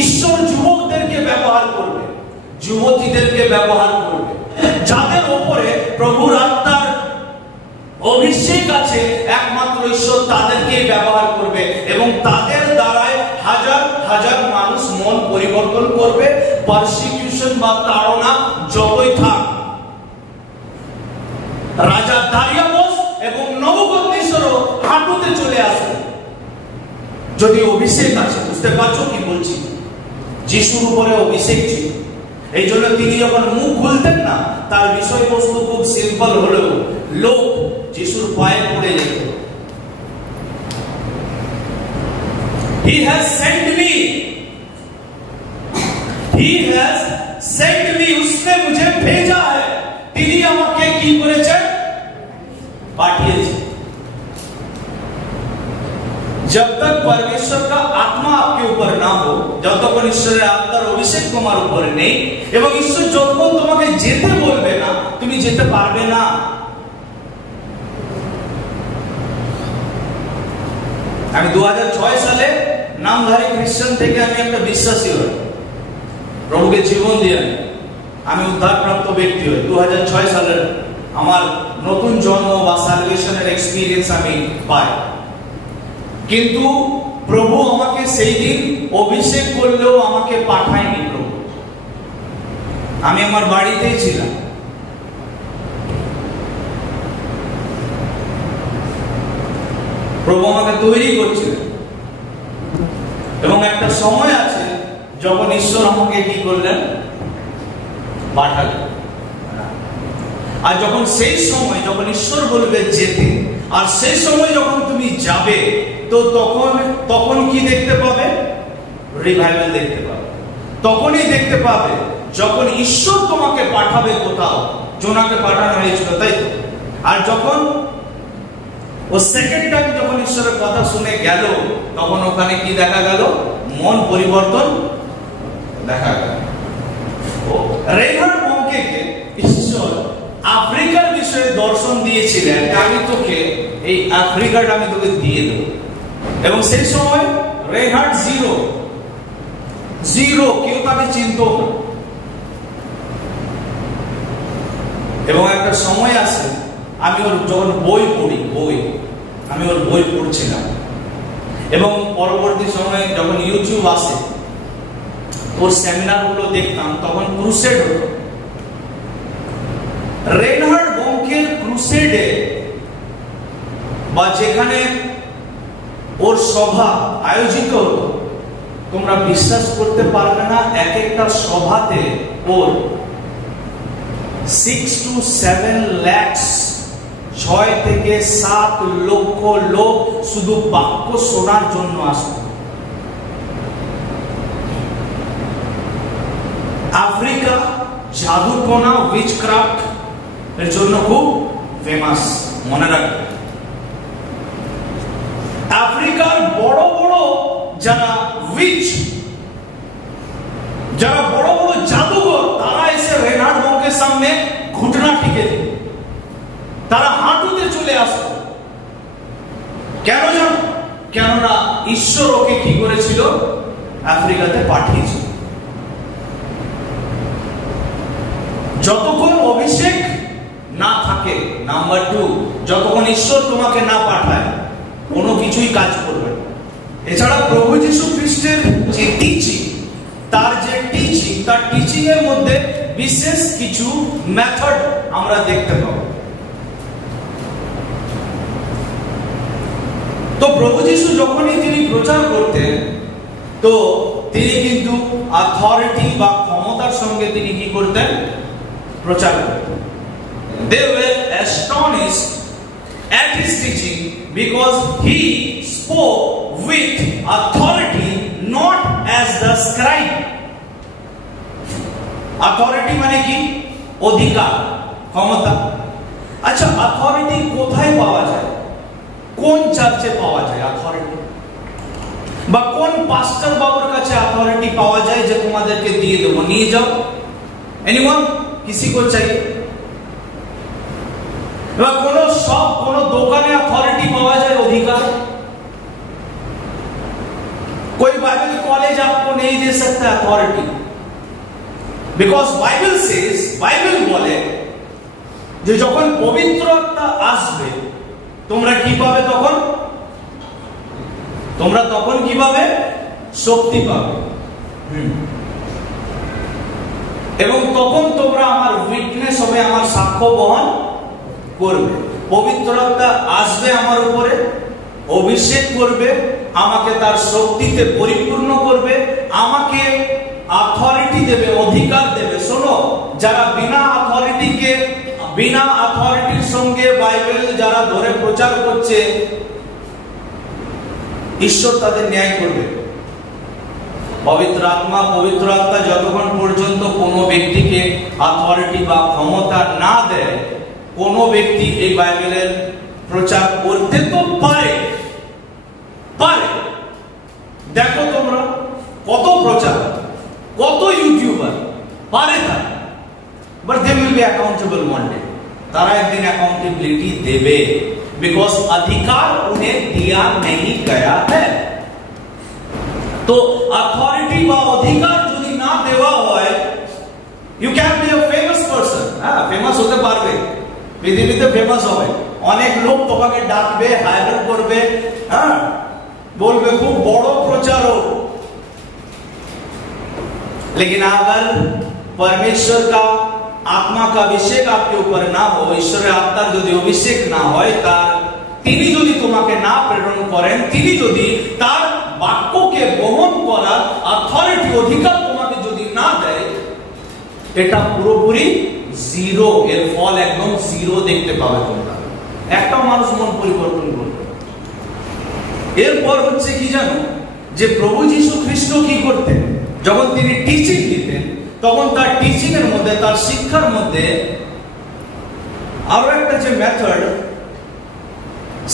ঈশ্বর যুবকদেরকে ব্যবহার করবে, যুবতীদেরকে ব্যবহার করবে, যাদের উপরে প্রভুর আত্মার অভিষেক আছে, একমাত্র ঈশ্বর তাদেরকে ব্যবহার করবে এবং তাদের দ্বারাই হাজার হাজার মানুষ মন পরিবর্তন করবে। পারসিকিউশন বা তাড়না যতই থাক, রাজা দারিয়াস এবং নবুকদনেসরও হাঁটুতে চলে আসবে যদি অভিষেক আছে। বুঝতে পারছো কি বলছি? যিশুর উপরে অভিষেক ছিল। এই জন্য তিনি যখন মুখ খুলতেন না, তার বিষয়বস্তু খুব সিম্পল হলেও লোক যিশুর পায়ে পড়ে যেত। He has sent me. He has sent me. उसने मुझे भेजा है। তিনি আমাকে কি করেছেন? পাঠিয়েছেন। जब तक परमेश्वर का आत्मा आपके ऊपर ना हो, जब तक ईश्वरेर आत्मार अभिषेक তোমার উপরে নেই, এবং ঈশ্বর যতক্ষণ তোমাকে যেতে বলবে না, তুমি যেতে পারবে না। আমি 2006 সালে নামধারী খ্রিস্টান থেকে আমি একটা বিশ্বাসী হই, প্রভুকে জীবন দিয়ে আমি উদ্ধারপ্রাপ্ত ব্যক্তি হই। 2006 সালের আমার নতুন জন্ম বা সালভেশনের এক্সপেরিয়েন্স আমি পাই। কিন্তু প্রভু আমাকে সেই দিন অভিষেক করলেও আমাকে পাঠায়নি প্রভু। আমি আমার বাড়িতেই ছিলাম। প্রভু আমাকে তৈরি করছিলেন, এবং একটা সময় আছে যখন ঈশ্বর আমাকে কি করলেন? পাঠালেন। আর যখন সেই সময় যখন ঈশ্বর বলবে যেতে, আর সেই সময় যখন তুমি যাবে, তো তখন কি দেখতে পাবে? রিভাইভাল দেখতে পাবে। তখনই দেখতে পাবে যখন ঈশ্বর তোমাকে পাঠাবে কোথাও। জোনাকে পাঠানো হয়েছিল, তাই তো? আর যখন ও সেকেন্ড টাইম যখন ঈশ্বরের কথা শুনে গেল, তখন ওখানে কি দেখা গেল? মন পরিবর্তন দেখা গেল। রেইনহার্ড বনকে ঈশ্বর আফ্রিকার বিষয়ে দর্শন দিয়েছিলেন, আমি তোকে এই আফ্রিকাটা আমি তোকে দিয়ে দেব। এবং সেই সময় রেইনহার্ড জিরো, কেউ তাকে চিনত না। এবং একটা সময় আসে, আমি ওর যখন বই পড়ি, আমি ওর বই পড়ছিলাম, এবং পরবর্তী সময়ে যখন ইউটিউব আসে, ওর সেমিনার গুলো দেখতাম, তখন ক্রুসেড হতো। রেইনহার্ড বনকের ক্রুসেডে বা যেখানে ওর সভা আয়োজিত হতো, তোমরা বিশ্বাস করতে পারবে না, এক একটা সভাতে ওর 6 to 7 lakhs 6 থেকে 7 লক্ষ লোক শুধু বাক্য শোনার জন্য আসতো। আফ্রিকা জাদুটোনা উইচক্রাফট এর জন্য খুব ফেমাস, মনে রাখবে। আফ্রিকার বড় বড় যারা উইচ, যারা বড় বড় জাদুঘর, তারা এসে রেইনহার্ড বনকের সামনে ঘুটনা টিকে দিত, তারা হাঁটুতে চলে আসতো। কেন জানো? কেননা ঈশ্বর ওকে কি করেছিল? আফ্রিকাতে পাঠিয়েছিল। যতক্ষণ অভিষেক না থাকে, নাম্বার 2, যতক্ষণ ঈশ্বর তোমাকে না পাঠায়, কোনো কিছুই কাজ করবে না। এছাড়া প্রভু যীশু খ্রিস্টের যে টিচিং, তার টিচিং এর মধ্যে বিশেষ কিছু মেথড আমরা দেখতে পাবো। তো প্রভু যীশু যখনই তিনি প্রচার করতেন, তো তিনি কিন্তু অথরিটি বা ক্ষমতার সঙ্গে তিনি কি করতেন? প্রচার করতেন। They were astonished at his teaching because he spoke with authority, not as the scribe. Authority মানে কি? অধিকার, ক্ষমতা। আচ্ছা, অথরিটি কোথায় পাওয়া যায়? কোন চার্চে পাওয়া যায় অথরিটি? বা কোন পাস্টার বাবুর কাছে অথরিটি পাওয়া যায় যে তোমাদেরকে দিয়ে দেবো, নিয়ে যাও? এনিওয়ান? किसी को चाहिए? এবার কোন দোকানে অথরিটি পাওয়া যায়, অধিকার? कोई बाइबल कॉलेज आपको नहीं दे सकता authority, because Bible says, Bible बोले যে যখন পবিত্র আত্মা আসবে, তোমরা কি পাবে? তখন কি পাবে? শক্তি পাবে। এবং তখন তোমরা আমার উইটনেস হবে, আমার সাক্ষ্য বহন করবে। পবিত্র আত্মা আসবে আমার উপরে, অভিষেক করবে, আমাকে তার শক্তিতে পরিপূর্ণ করবে, আমাকে অথরিটি দেবে, অধিকার দেবে। শোনো, যারা বিনা অথরিটির সঙ্গে বাইবেল যারা ধরে প্রচার করছে, ঈশ্বর তাদের ন্যায় করবে। পবিত্র আত্মা যতক্ষণ পর্যন্ত কোনো ব্যক্তিকে অথরিটি বা ক্ষমতা না দেয়, কোনো ব্যক্তি এই বাইবেলের প্রচার করতে তো পারে। দেখো তোমরা কত প্রচার, কত ইউটিউবার পারে তারা, but they will be accountable one day. তারা একদিন অ্যাকাউন্টেবিলিটি দেবে, बिकॉज अधिकार उन्हें दिया नहीं गया है। तो अथॉरिटी বা অধিকার যদি না দেওয়া হয়, you can be a famous person. হ্যাঁ, ফেমাস হতে পারবে, পৃথিবীতে ফেমাস হবে, অনেক লোক তোমাকে ডাকবে, হায়ার করবে, হ্যাঁ, बोलबे खूब बड़ो प्रचारक। लेकिन अगर परमेश्वर का आत्मा का अभिषेक आपके ऊपर ना हो, ईश्वरेर आत्मार यदि अभिषेक ना হয়, তার তিনি যদি তোমাকে না প্রেরণ করেন, তিনি যদি তার বাক্যকে বহন করার অথরিটি, অধিকার তোমাকে যদি না দেয়, এটা পুরোপুরি জিরো, এর ফল একদম জিরো দেখতে পাবে তোমরা। একটা মানুষ মন পরিবর্তন করবে। এরপর হচ্ছে কি জানো, যে প্রভু যীশু খ্রিস্ট কি করতেন, যখন তিনি টিচিং দিতেন, তখন তার টিচিং এর মধ্যে, তার শিক্ষার মধ্যে আরো একটা যে মেথড,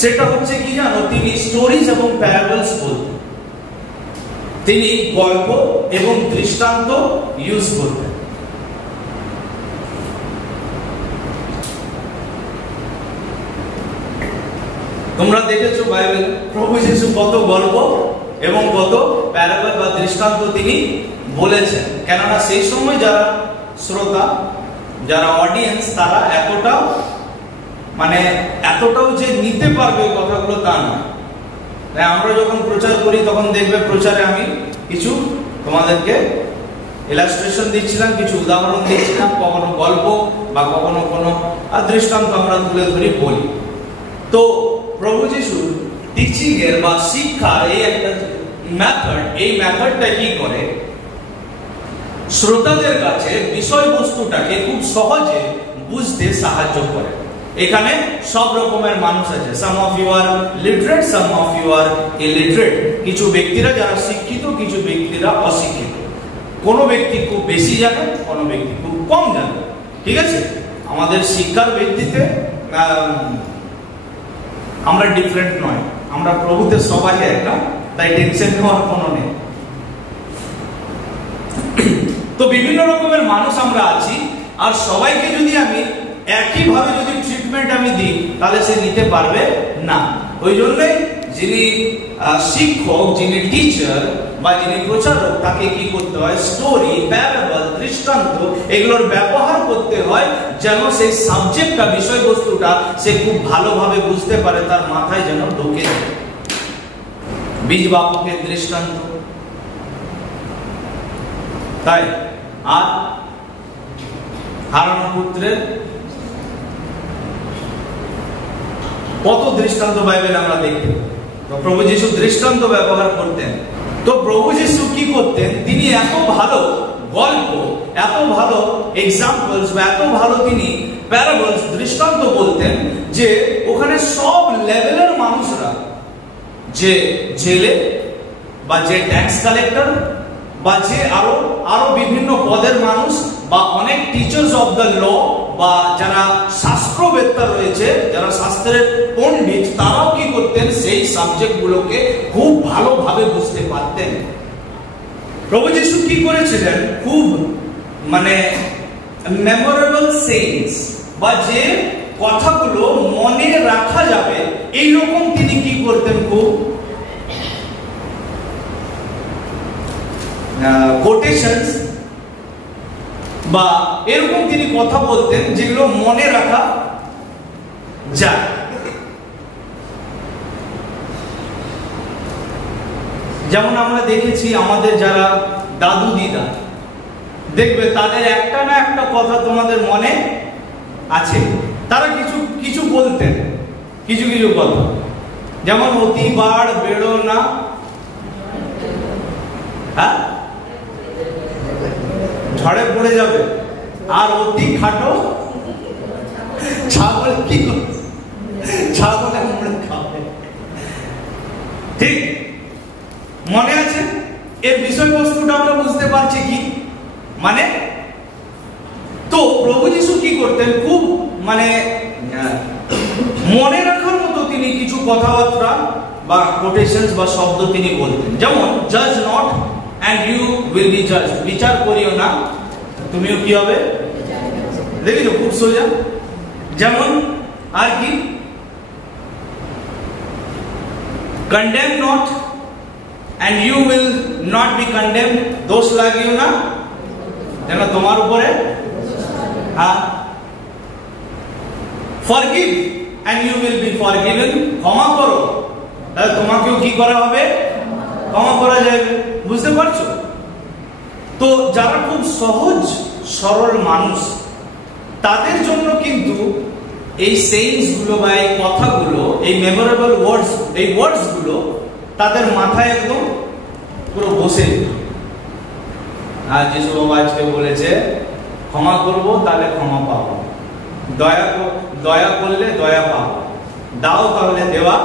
সেটা হচ্ছে কি জানো, তিনি স্টোরিজ এবং প্যারাবলস বলতেন। তিনি গল্প এবং দৃষ্টান্ত ইউজ করতেন। তোমরা দেখেছো বাইবেল, প্রভু যীশু কত গল্প এবং কত প্যারাবল বা দৃষ্টান্ত তিনি বলেছেন। কেননা সেই সময় যারা শ্রোতা, যারা অডিয়েন্স, তারা এতটাও যে নিতে পারবে কথাগুলো তা না। তাই আমরা যখন প্রচার করি, তখন দেখবে প্রচারে আমি কিছু তোমাদেরকে ইলাস্ট্রেশন দিচ্ছিলাম, কিছু উদাহরণ দিচ্ছিলাম, কখনো গল্প বা কখনো কোনো দৃষ্টান্ত আমরা তুলে ধরি বলি। তো প্রভু যীশুর টিচিং এর বা শিক্ষার এই একটা মেথড, এই মেথডটা কি করে, শ্রোতাদের কাছে বিষয়বস্তুটাকে খুব সহজে বুঝতে সাহায্য করে। এখানে সব রকমের মানুষ আছে, some of you are literate, some of you are illiterate. কিছু ব্যক্তিরা যারা শিক্ষিত, কিছু ব্যক্তিরা অশিক্ষিত। কোনো ব্যক্তি খুব বেশি জানে, কোনো ব্যক্তি খুব কম জানে, ঠিক আছে। আমাদের শিক্ষার ভিত্তিতে আমরা ডিফারেন্ট নয়, আমরা প্রভুতে সবাই একটা, তাই টেনশন নেওয়ার কোনো নেই। তো বিভিন্ন রকমের মানুষ আমরা আছি, আর সবাইকে যদি আমি একইভাবে যদি ট্রিটমেন্ট আমি দিই, তাহলে সে নিতে পারবে না। ওই জন্যই যিনি শিক্ষক, যিনি টিচার বা যিনি প্রচারক, তাকে কি করতে হয়, স্টোরি, প্যারাবল, দৃষ্টান্ত এগুলোর ব্যবহার করতে হয়, যেন সেই সাবজেক্টটা, বিষয়বস্তুটা সে খুব ভালোভাবে বুঝতে পারে, তার মাথায় যেন ঢোকে যায়। বীজ বাপকের দৃষ্টান্ত, তাই আর হারানো পুত্রের কত দৃষ্টান্ত বাইবেলে আমরা দেখি। তো প্রভু যীশু দৃষ্টান্ত ব্যবহার করতেন। তো প্রভু যীশু কি করতেন, তিনি এত ভালো গল্প, এত ভালো এক্সাম্পলস বা এত ভালো তিনি প্যারাবলস, দৃষ্টান্ত বলতেন, যে ওখানে সব লেভেলের মানুষরা, যে জেলে বা যে ট্যাক্স কালেক্টর বা যে আরো বিভিন্ন পদের মানুষ, বা অনেক টিচার্স অফ দ্য ল, বা যারা শাস্ত্রবেত্তা রয়েছে, যারা শাস্ত্রের পণ্ডিত, তারাও কি করতেন, সেই সাবজেক্ট গুলোকে খুব ভালোভাবে বুঝতে পারতেন। প্রভু যীশু কি করেছিলেন, খুব মেমোরেবল সেইংস বা যে কথাগুলো মনে রাখা যাবে, এইরকম তিনি কি করতেন, খুব কোটেশনস বা এরকম তিনি কথা বলতেন, যেগুলো মনে রাখা যায়। যেমন আমরা দেখেছি আমাদের যারা দাদু দিদা, দেখবে তাদের একটা না একটা কথা তোমাদের মনে আছে। তারা কিছু বলতেন, কিছু কথা, যেমন অতি বাড় বেড়ো না, হ্যাঁ ঝড়ে পড়ে যাবে। আর অতি খাটো ছাগল কি করবে? ছাগলে মুড়ে খাবে। ঠিক মনে আছে? এর বিষয়বস্তুটা আমরা বুঝতে পারছি কি মানে? তো প্রভু যিশু কি করতেন, খুব মানে মনে রাখার মতো তিনি কিছু কথাবার্তা বা কোটেশনস বা শব্দ তিনি বলতেন। যেমন জাজ not and you will B জাজ, বিচার করিও না তুমিও কি হবে। দেখেছো খুব সোজা। যেমন আর কি, condemn not and you will not be condemn, দোষ লাগিও না যেন তোমার উপরে। হ্যাঁ, forgive and you will be forgiven, ক্ষমা করো তাহলে তোমাকেও কি করা হবে, ক্ষমা করা যাবে। বুঝতে পারছো? তো যারা খুব সহজ সরল মানুষ তাদের জন্য কিন্তু এই সেইন্স গুলো বা এই কথাগুলো, এই মেমোরেবল ওয়ার্ডস, এই ওয়ার্ডস গুলো তাদের মাথায় একদম পুরো বসে। আর যিশু বাবা আজকে বলেছে ক্ষমা করব তাহলে ক্ষমা পাবো, দয়া করলে দয়া পাবো, দাও তাহলে দেওয়া।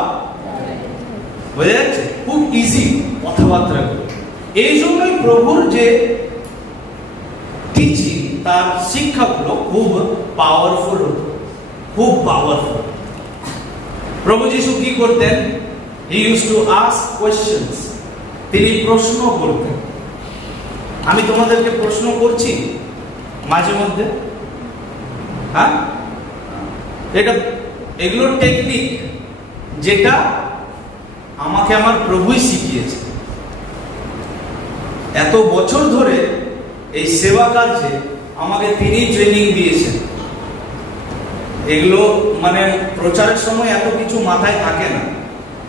বুঝে যাচ্ছে? খুব ইজি কথাবার্তা। এই জন্যই প্রভুর যে টিচিং, তার শিক্ষাগুলো খুব পাওয়ারফুল হতো, খুব পাওয়ারফুল। প্রভু যিশু কি করতেন? He use to ask questions, তিনি প্রশ্ন করতেন। আমি তোমাদেরকে প্রশ্ন করছি মাঝে মধ্যে, হ্যাঁ, এগুলোর টেকনিক যেটা আমাকে আমার প্রভুই শিখিয়েছে। এত বছর ধরে এই সেবা কার্যে আমাকে তিনি ট্রেনিং দিয়েছেন। এগুলো মানে প্রচারের সময় এত কিছু মাথায় থাকে না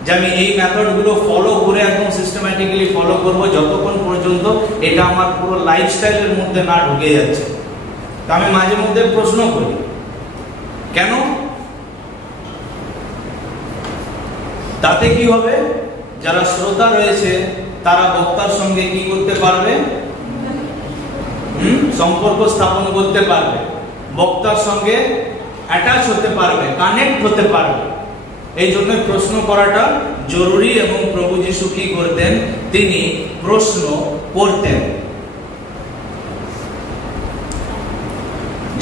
যে আমি এই মেথড গুলো ফলো করে একদম সিস্টেম্যাটিক্যালি ফলো করব, যতক্ষণ পর্যন্ত এটা আমার পুরো লাইফস্টাইলের মধ্যে না ঢুকে যাচ্ছে। তো আমি মাঝে মধ্যে প্রশ্ন করি, কেন? তাতে কি হবে? যারা শ্রোতা রয়েছে তারা বক্তার সঙ্গে কি করতে পারবে? সম্পর্ক স্থাপন করতে পারবে, বক্তার সঙ্গে অ্যাটাচ হতে পারবে, কানেক্ট হতে পারবে। এই জন্য প্রশ্ন করাটা জরুরি। এবং প্রভু যিশু কি করতেন? তিনি প্রশ্ন করতেন।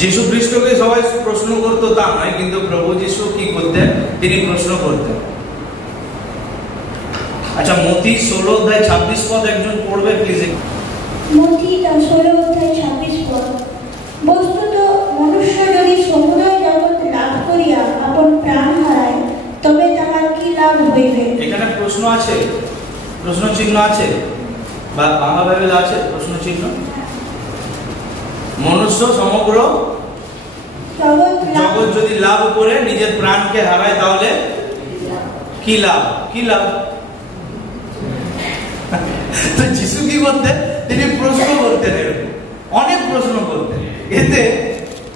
যিশু খ্রিস্টকে সবাই প্রশ্ন করতো তা নয়, কিন্তু প্রভু যিশু কি করতেন? তিনি প্রশ্ন করতেন। আচ্ছা, মতি 16:26 একজন পড়বে প্লিজ। মতি 16:26 বস্তুত মনুষ্য যদি সমুদয় জগৎ লাভ করিয়া আপন প্রাণ হারায় তবে তাহার কি লাভ হইবে? এখানে প্রশ্ন আছে, প্রশ্ন চিহ্ন আছে, বা বাংলা বাইবেল আছে প্রশ্ন চিহ্ন। মনুষ্য সমগ্র জগৎ যদি লাভ করে নিজের প্রাণকে হারায় তাহলে কি লাভ? কি লাভ? তো যিশু কি করতেন? তিনি প্রশ্ন করতেন, অনেক প্রশ্ন করতেন। এতে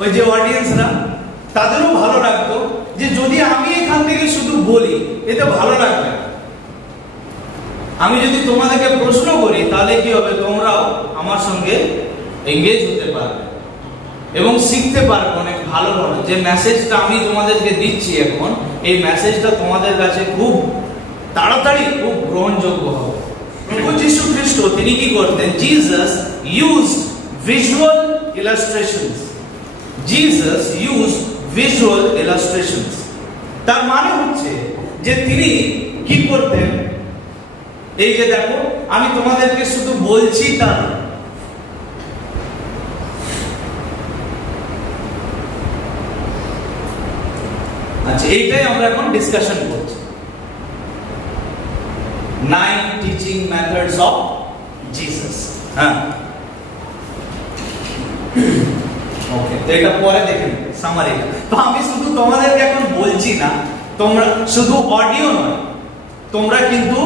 ওই যে অডিয়েন্সরা তাদেরও ভালো লাগতো যে যদি আমি এখান থেকে শুধু বলি এতে ভালো লাগবে। আমি যদি তোমাদেরকে প্রশ্ন করি তাহলে কি হবে? তোমরাও আমার সঙ্গে এঙ্গেজ হতে পারবে এবং শিখতে পারবে অনেক ভালোভাবে। যে মেসেজটা আমি তোমাদেরকে দিচ্ছি এখন, এই মেসেজটা তোমাদের কাছে খুব তাড়াতাড়ি খুব গ্রহণযোগ্য হবে। প্রভু যীশু খ্রিস্ট তিনি কি করতেন? Jesus used visual illustrations. Jesus used visual illustrations. তার মানে হচ্ছে যে তিনি কি করতেন? এই যে দেখো, আমি তোমাদেরকে শুধু বলছি তা না, আচ্ছা এইটাই আমরা এখন ডিসকাশন করছি। 9 টিচিং মেথডস অফ জিসাস। হ্যাঁ, ওকে, তো এটা পরে দেখেন সামারি। তো আমি শুধু তোমাদেরকে এখন বলছি না, তোমরা শুধু অডিও নয়, তোমরা কিন্তু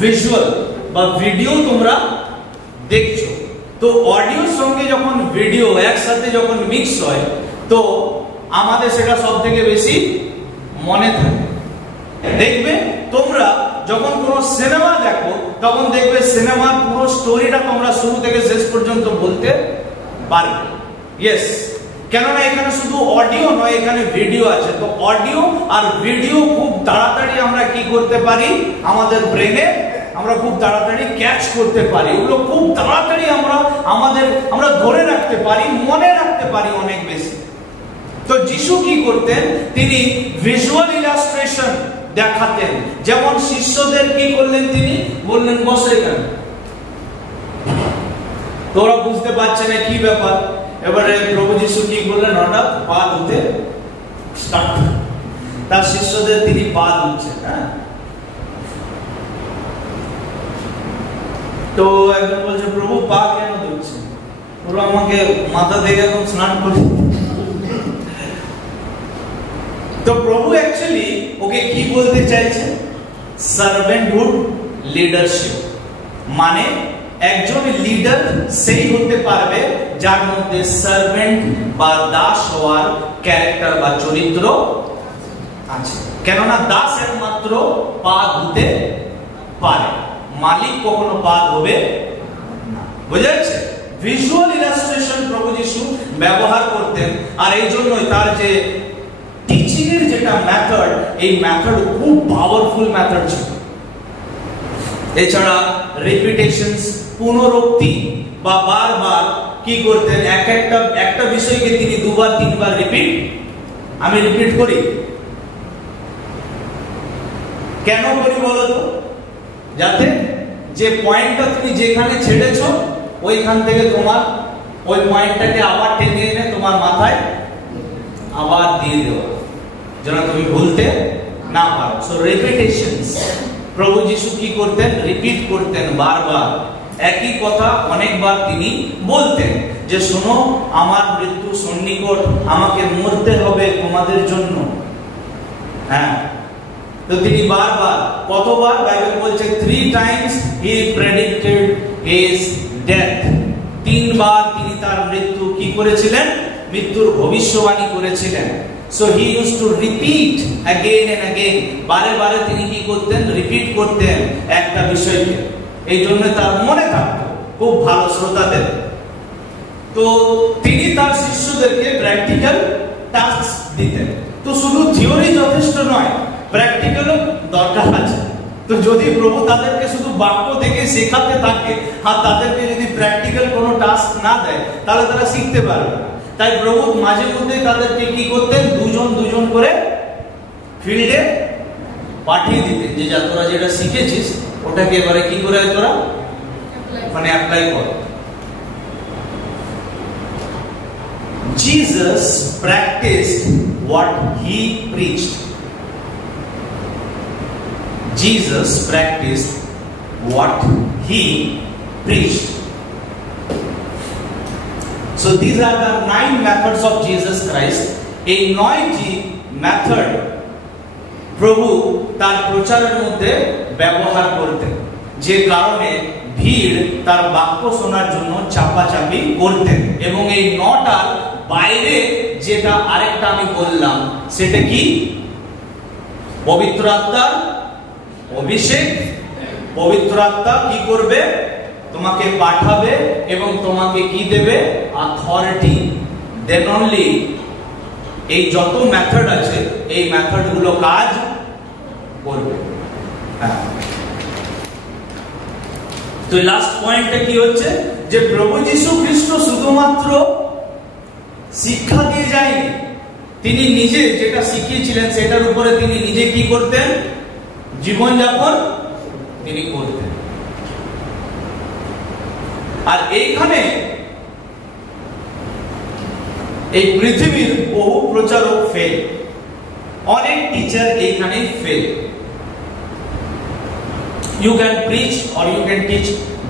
ভিজুয়াল বা ভিডিও তোমরা দেখছো। তো অডিওর সঙ্গে যখন ভিডিও একসাথে যখন মিক্স হয় তো আমাদের সেটা সব থেকে বেশি মনে থাকে। দেখবে তোমরা যখন কোনো সিনেমা দেখো তখন দেখবে সিনেমার পুরো স্টোরিটা তোমরা শুরু থেকে শেষ পর্যন্ত বলতে পারবে। ইয়েস, কেননা এখানে শুধু অডিও নয়, এখানে ভিডিও আছে। তো অডিও আর ভিডিও খুব তাড়াতাড়ি আমরা কি করতে পারি, আমাদের ব্রেনে আমরা খুব তাড়াতাড়ি ক্যাচ করতে পারি, এগুলো খুব তাড়াতাড়ি আমরা ধরে রাখতে পারি, মনে রাখতে পারি অনেক বেশি। তো যিশু কি করতেন, তিনি ভিজুয়াল ইলাস্ট্রেশন দেখাতেন। যেমন শিষ্যদের কি করলেন, তিনি বললেন বসো এখানে, তোরা বুঝতে পারছে না কি ব্যাপার। এবারে প্রভু যিশু কি বললেন, হঠাৎ পা ধুতে স্টার্ট, তার শিষ্যদের তিনি পা ধুচ্ছেন। হ্যাঁ, তো একজন বলছে প্রভু পা কেন ধুচ্ছেন? বললো আমাকে মাথা থেকে একদম স্নান করে। তো প্রভু অ্যাকচুয়ালি ওকে কি বলতে চাইছেন, সার্ভেন্টহুড লিডারশিপ, মানে একজন লিডার সেই হতে পারবে যার মধ্যে সার্ভেন্ট বা দাস হওয়ার ক্যারেক্টার বা চরিত্র আছে। কেননা দাস একমাত্র পা ধুতে পারে, মালিক কখনো পা ধোবে না। বুঝা যাচ্ছে? ভিজুয়াল ইলাস্ট্রেশন প্রভু যিশু ব্যবহার করতেন, আর এই জন্যই তার যে টিচিং এর যেটা মেথড, এই মেথড খুব পাওয়ারফুল মেথড ছিল। এছাড়া রিপিটেশনস, পুনরুক্তি বা বারবার কি করতেন, একটা বিষয়কে তিনি দুবার তিনবার রিপিট, আমি রিপিট করি, কেন করি বলো তো? যাতে যে পয়েন্টটা তুমি যেখানে ছেড়েছো ওইখান থেকে তোমার ওই পয়েন্টটাকে আবার টেনে এনে তোমার মাথায় আবার দিয়ে দেওয়া, যেন তুমি ভুলতে না পারো। সো রিপিটেশনস, প্রভু যিশু কি করতেন, রিপিট করতেন বারবার একই কথা অনেকবার তিনি বলতেন যে শোনো, আমার মৃত্যু সন্নিকট, আমাকে মরতে হবে তোমাদের জন্য। হ্যাঁ, তো তিনি বারবার, কতবার বাইবেল বলছে 3 times he predicted his death, 3 বার তিনি তার মৃত্যু কি করেছিলেন, মৃত্যুর ভবিষ্যবাণী করেছিলেন। So he used to repeat again and again, বারে বারে তিনি কি করতেন, রিপিট করতেন একটা বিষয়কে, এই জন্য তার মনে থাকতো খুব ভালো শ্রোতাদের। তো তিনি তার শিষ্যদেরকে প্র্যাকটিক্যাল টাস্ক দিতেন। তো শুধু থিওরি যথেষ্ট নয়, প্র্যাকটিক্যালও দরকার আছে। তো যদি প্রভু তাদেরকে শুধু বাক্য থেকে শেখাতে থাকে আর তাদেরকে যদি প্র্যাকটিক্যাল কোনো টাস্ক না দেয়, তাহলে তারা শিখতে পারবে না। তাই প্রভু মাঝে মধ্যে তাদেরকে কি করতেন, দুজন করে ফিল্ডে পাঠিয়ে দিতেন, যে যা তোরা যেটা শিখেছিস ওটাকে এবারে কি করে তোরা মানে অ্যাপ্লাই কর। Jesus practiced what he preached. Jesus practiced what he preached. So these are the 9 methods of Jesus Christ. এই 9টি মেথড প্রভু তার প্রচারের মধ্যে ব্যবহার করতেন, যে কারণে ভিড় তার বাক্য শোনার জন্য চাপাচাপি করতেন। এবং এই 9টার বাইরে যেটা আরেকটা আমি বললাম, সেটা কি, পবিত্র আত্মার অভিষেক। পবিত্র আত্মা কি করবে, তোমাকে পাঠাবে এবং তোমাকে কি দেবে, অথরিটি। দেন অনলি এই যত মেথড আছে এই মেথড গুলো কাজ করবে। হ্যাঁ, তো লাস্ট পয়েন্টটা কি হচ্ছে, যে প্রভু যীশু খ্রিস্ট শুধুমাত্র শিক্ষা দিয়ে যায়নি, তিনি নিজে যেটা শিখিয়েছিলেন সেটার উপরে তিনি নিজে কি করতেন, জীবনযাপন তিনি করতেন। আর এইখানে এই পৃথিবীর বহু প্রচারক ফেল, অনেক টিচার এইখানে fail. You can preach or you can teach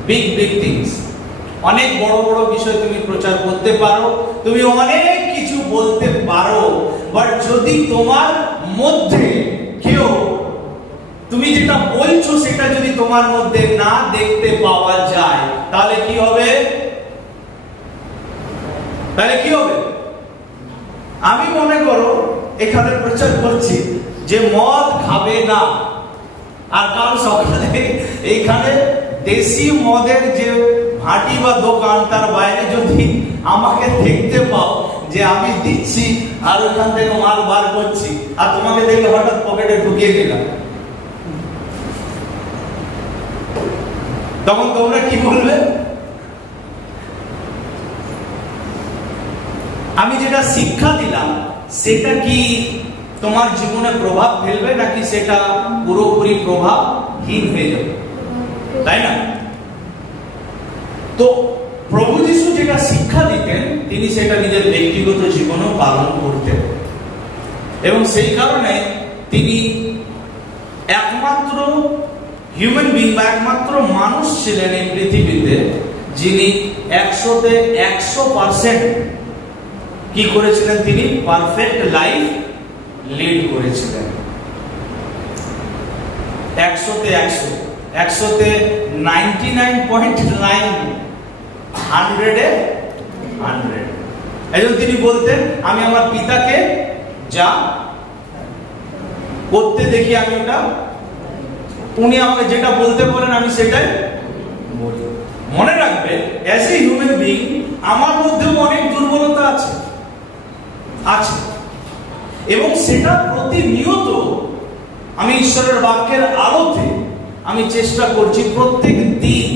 big things. অনেক বড় বড় বিষয় তুমি প্রচার করতে পারো, তুমি অনেক কিছু বলতে পারো, বাট যদি তোমার মধ্যে কেউ তুমি যেটা বলছো সেটা যদি তোমার মধ্যে না দেখতে পাওয়া যায়, তাহলে কি হবে? আমি মনে করো এখানে প্রচার করছি যে মদ খাবে না, আর কাল সকালে এইখানে দেশি মদের যে হাঁটি বা দোকান, তার বাইরে যদি আমাকে দেখতে পাও যে আমি দিচ্ছি আর ওখান থেকে মাল বার করছি, আর তোমাকে দেখে হঠাৎ পকেটে ঢুকিয়ে দিলাম, তখন তোমরা কি বলবে? আমি যেটা শিক্ষা দিলাম সেটা কি তোমার জীবনে প্রভাব ফেলবে, নাকি সেটা পুরোপুরি প্রভাবহীন হয়ে যাবে? তাই না? তো প্রভু যিশু যেটা শিক্ষা দিতেন তিনি সেটা নিজের ব্যক্তিগত জীবনেও পালন করতেন, এবং সেই কারণে তিনি একমাত্র হিউম্যান বিং বা একমাত্র মানুষ ছিলেন এই পৃথিবীতে যিনি 100-তে 100% কি করেছিলেন? তিনি পারফেক্ট লাইফ লিড করেছিলেন। 100-তে 100, 100-তে 99.9, 100-এ 100। একজন তিনি বলতেন, আমি আমার পিতাকে যা করতে দেখি আমি ওটা, উনি আমাকে যেটা বলতে বলেন আমি সেটাই বলি। মনে রাখবে, অ্যাজ এ হিউম্যান বিং আমার মধ্যেও অনেক দুর্বলতা আছে, এবং সেটা প্রতিনিয়ত আমি ঈশ্বরের বাক্যের আলোতে আমি চেষ্টা করছি প্রত্যেক দিন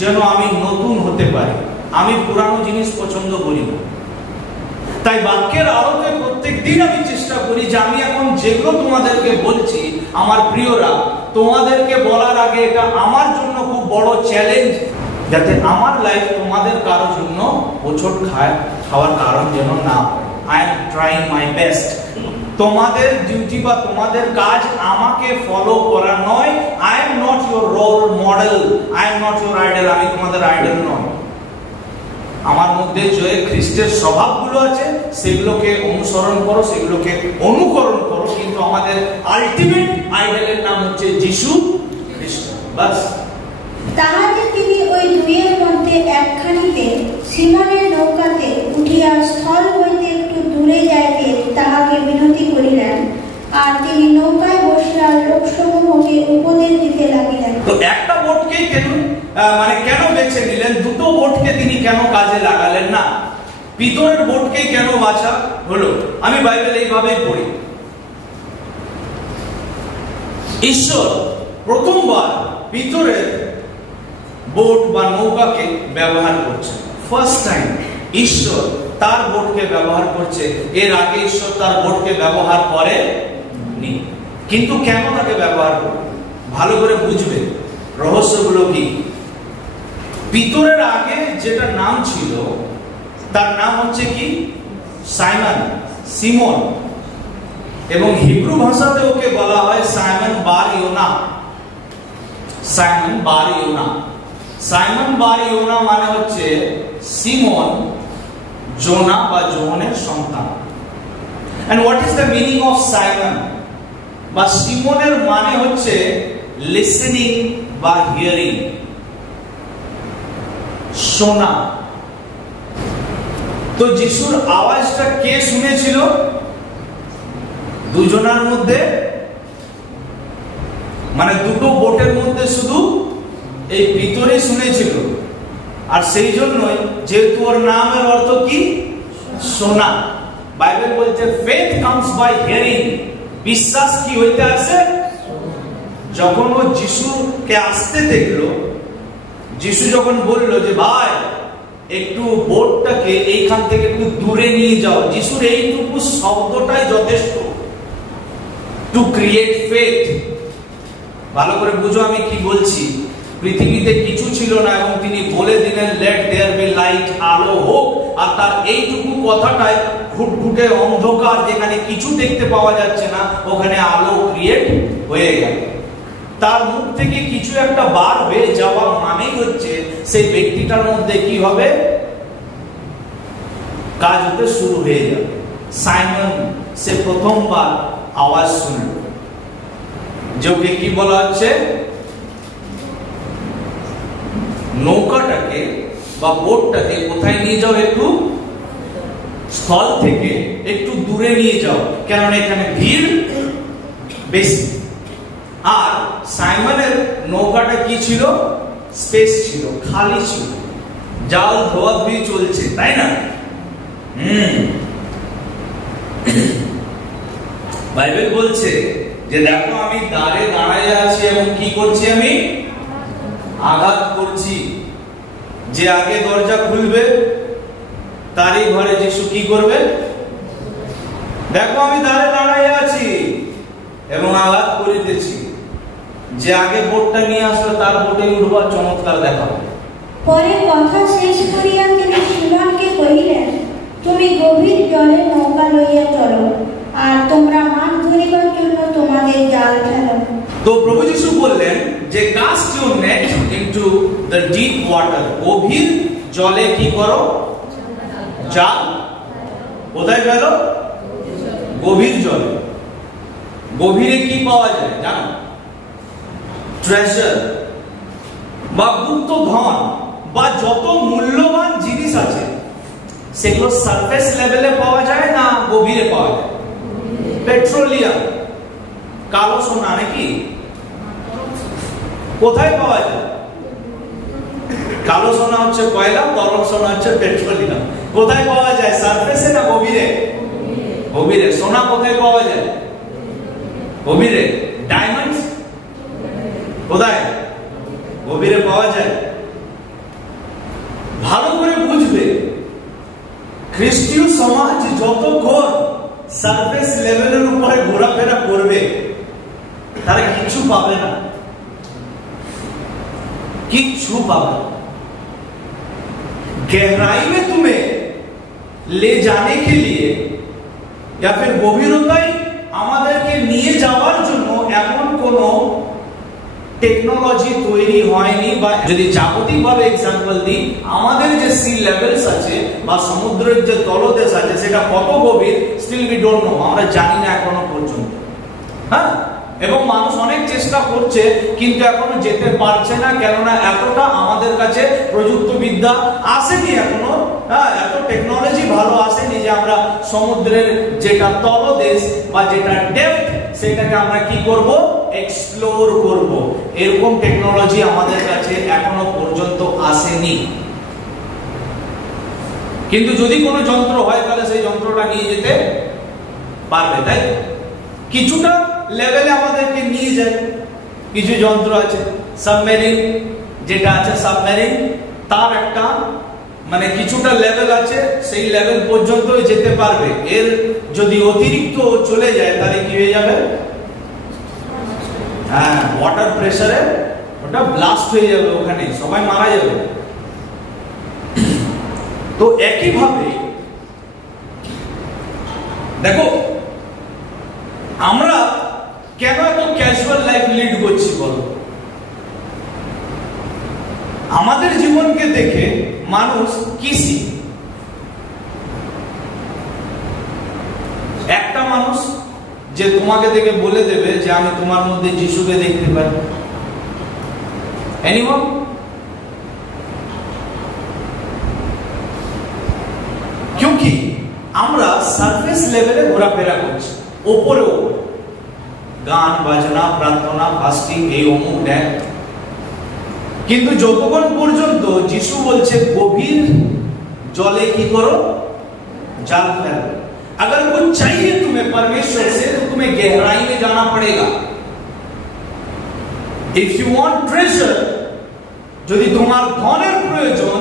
যেন আমি নতুন হতে পারি। আমি পুরানো জিনিস পছন্দ করি না, তাই বাক্যের আলোতে প্রত্যেক দিন আমি চেষ্টা করি যে আমি এখন যেগুলো তোমাদেরকে বলছি আমার প্রিয়রা, তোমাদেরকে বলার আগে এটা আমার জন্য খুব বড় চ্যালেঞ্জ, যাতে আমার লাইফ তোমাদের কারোর জন্য হোঁচট খাওয়ার কারণ যেন না হয়। I am trying my best. তোমাদের ডিউটি বা তোমাদের কাজ আমাকে ফলো করা নয়। I am not your role model, I am not your idol. আমি তোমাদের আইডল নয়। আমার মধ্যে যে খ্রিস্টের স্বভাবগুলো আছে সেগুলোকে অনুসরণ করো, সেগুলোকে অনুকরণ করো, কিন্তু আমাদের আলটিমেট আইডলের নাম হচ্ছে যিশু খ্রিস্ট। বাস। তাহাতে তিনি ওই দুইয়ের মধ্যে একখানিতে সিমনের নৌকাতে উঠিয়া স্থল হইতে একটু দূরে যাইতে তাহাকে বিনতি করিলেন, আর তিনি নৌকায় বসিয়া লোকসমূহকে উপদেশ দিতে লাগিলেন। তো একটা বোটকেই কেন বেছে নিলেন? দুটো বোটকে তিনি কেন কাজে লাগালেন না? পিতরের বোটকেই কেন বাছা হলো? আমি বাইবেল এইভাবে পড়ি, ঈশ্বর প্রথমবার পিতরের বোট বা নৌকাকে ব্যবহার করছে। ফার্স্ট টাইম ঈশ্বর তার বোটকে ব্যবহার করছে। এর আগে ঈশ্বর তার বোটকে ব্যবহার করেনি। কিন্তু কেন তাকে ব্যবহার করবে? ভালো করে বুঝবে রহস্যগুলো কি। পিতরের আগে যেটা নাম ছিল তার নাম হচ্ছে কি? সাইমন, সিমন, এবং হিব্রু ভাষাতে ওকে বলা হয় সাইমন বার ইয়োনা। সাইমন বার ইয়োনা, সাইমন বার ইয়োনা মানে হচ্ছে সিমন জোনা বা জোহনের সন্তান। And what is the meaning of Simon? বা সিমনের মানে হচ্ছে listening বা hearing, শোনা। তো যিশুর আওয়াজটা কে শুনেছিল? দুজনের মধ্যে, মানে দুটো বোটের মধ্যে শুধু এই পিতরই শুনেছিল। আর সেই জন্যই যেহেতু ওর নামের অর্থ কি? শোনা। বাইবেল বলছে ফেথ কামস বাই হিয়ারিং, বিশ্বাস কি হইতে আসে? যখন ও যিশুকে আসতে দেখলো, যিশু যখন বলল যে ভাই একটু বোটটাকে এইখান থেকে একটু দূরে নিয়ে যাও, যিশুর এইটুকু শব্দটাই যথেষ্ট টু ক্রিয়েট ফেথ। ভালো করে বুঝো আমি কি বলছি। পৃথিবীতে কিছু ছিল না এবং তিনি বলে দিলেন লেট দেয়ার বি লাইট, আলো হোক। আর তার এইটুকু কথাটাই ঘুটঘুটে অন্ধকার, যেখানে কিছু দেখতে পাওয়া যাচ্ছে না, ওখানে আলো ক্রিয়েট হয়ে গেল। তার মুখ থেকে কিছু একটা বার হয়ে যাওয়া মানেই হচ্ছে সেই ব্যক্তিটার মধ্যে কি হবে? কাজ হতে শুরু হয়ে যাবে। সাইমন সে প্রথমবার আওয়াজ শুনল, যে কি বলা হচ্ছে? নৌকাটাকে বা বোটটাকে কোথায় নিয়ে যাও? একটু স্থল থেকে একটু দূরে নিয়ে যাও, কেননা এখানে ভিড় বেশি। আর সাইমনের নৌকাটা কি ছিল? স্পেস ছিল, খালি ছিল। জাল ধোয়াধুয়ি চলছে, তাই না? বাইবেল বলছে যে দেখো আমি দ্বারে দাঁড়ায় আছি এবং কি করছি, আমি আঘাত করছি। যে আগে দরজা খুলবে তারই ঘরে যিশু কি করবে? দেখো আমি দ্বারে দাঁড়ায় আছি এবং আঘাত করিতেছি। যে আগে বোটটা নিয়ে আসবে তার বোটে উঠবার চমৎকার দেখাবো। পরে কথা শেষ করিয়া তিনি সিমোনকে কহিলেন, তুমি গভীর জলে নৌকা লইয়া চলো, আর তোমরা মাছ ধরিবার জন্য তোমাদের জাল ফেলো। তো প্রভু যিশু বললেন যে cast your net into the deep water, গভীর জলে কি করো? জাল। কোথায় ফেলো? গভীর জলে। গভীরে কি পাওয়া যায় জানো? ট্রেজার বা গুপ্ত ধন বা যত মূল্যবান জিনিস আছে সেগুলো সারফেস লেভেলে পাওয়া যায় না গভীরে পাওয়া যায়? পেট্রোলিয়াম, কালো সোনা নাকি কোথায় পাওয়া যায়? কালো সোনা হচ্ছে কয়লা, তরল সোনা হচ্ছে পেট্রোলিয়াম। কোথায় পাওয়া যায়? সারফেসে না গভীরে? গভীরে। সোনা কোথায় পাওয়া যায়? গভীরে। ডায়মন্ডস কোথায়? গভীরে পাওয়া যায়। ভালো করে বুঝবে, খ্রিস্টীয় সমাজ যতক্ষণ সারফেস লেভেলের উপরে ঘোরাফেরা করবে তারা কিচ্ছু পাবে না, किच्छु पावे। गहराई में तुम्हें ले जाने के लिए या फिर গভীরতায় আমাদেরকে নিয়ে যাওয়ার জন্য এমন কোন টেকনোলজি তৈরি হয়নি। বা যদি জাগতিকভাবে एग्जांपल দিই, আমাদের যে সি লেভেলস আছে বা সমুদ্রের যে তলদেশ আছে সেটা কত গভীর স্টিল উই ডোন্ট নো, আমরা জানি না এখনো পর্যন্ত। হ্যাঁ, এবং মানুষ অনেক চেষ্টা করছে কিন্তু এখনো যেতে পারছে না, কেননা এতটা আমাদের কাছে প্রযুক্তিবিদ্যা আসেনি এখনো। হ্যাঁ, এত টেকনোলজি ভালো আসেনি যে আমরা সমুদ্রের যেটা তলদেশ বা যেটা ডেপথ সেটাকে আমরা কি করব, এক্সপ্লোর করব। এরকম টেকনোলজি আমাদের কাছে এখনো পর্যন্ত আসেনি। কিন্তু যদি কোনো যন্ত্র হয় তাহলে সেই যন্ত্রটা নিয়ে যেতে পারবে, তাই কিছুটা লেভেলে আমাদেরকে নিয়ে যায়। কিছু যন্ত্র আছে, সাবমেরিন যেটা আছে, সাবমেরিন তার একটা মানে কিছুটা লেভেল আছে, সেই লেভেল পর্যন্ত যেতে পারবে। এর যদি অতিরিক্ত চলে যায় তাহলে কি হয়ে যাবে, হ্যাঁ, ওয়াটার প্রেসারে ওটা ব্লাস্ট হয়ে যাবে, ওখানে সবাই মারা যাবে। তো একই ভাবে দেখো আমরা কেন এত ক্যাজুয়াল লাইফ লিড করছি বলো? আমাদের জীবনকে দেখে মানুষ কি শিখে? একটা মানুষ যে তোমাকে দেখে বলে দেবে যে আমি তোমার মধ্যে যিশুকে দেখতে পাই, এনিওয়ান? क्योंकि আমরা সারফেস লেভেলে ঘোরাফেরা করছি, ওপরে ওপরে গান বাজনা প্রার্থনা ফাস্টিং এই অমুক দেখ, কিন্তু যতক্ষণ পর্যন্ত যিশু বলছে গভীর জলে কি করো, जाल फैलो। अगर कुछ चाहिए तुम्हें परमेश्वर से तो तुम्हें गहराई में जाना पड़ेगा। इफ यू वांट ट्रेजर, যদি তোমার ধনের প্রয়োজন,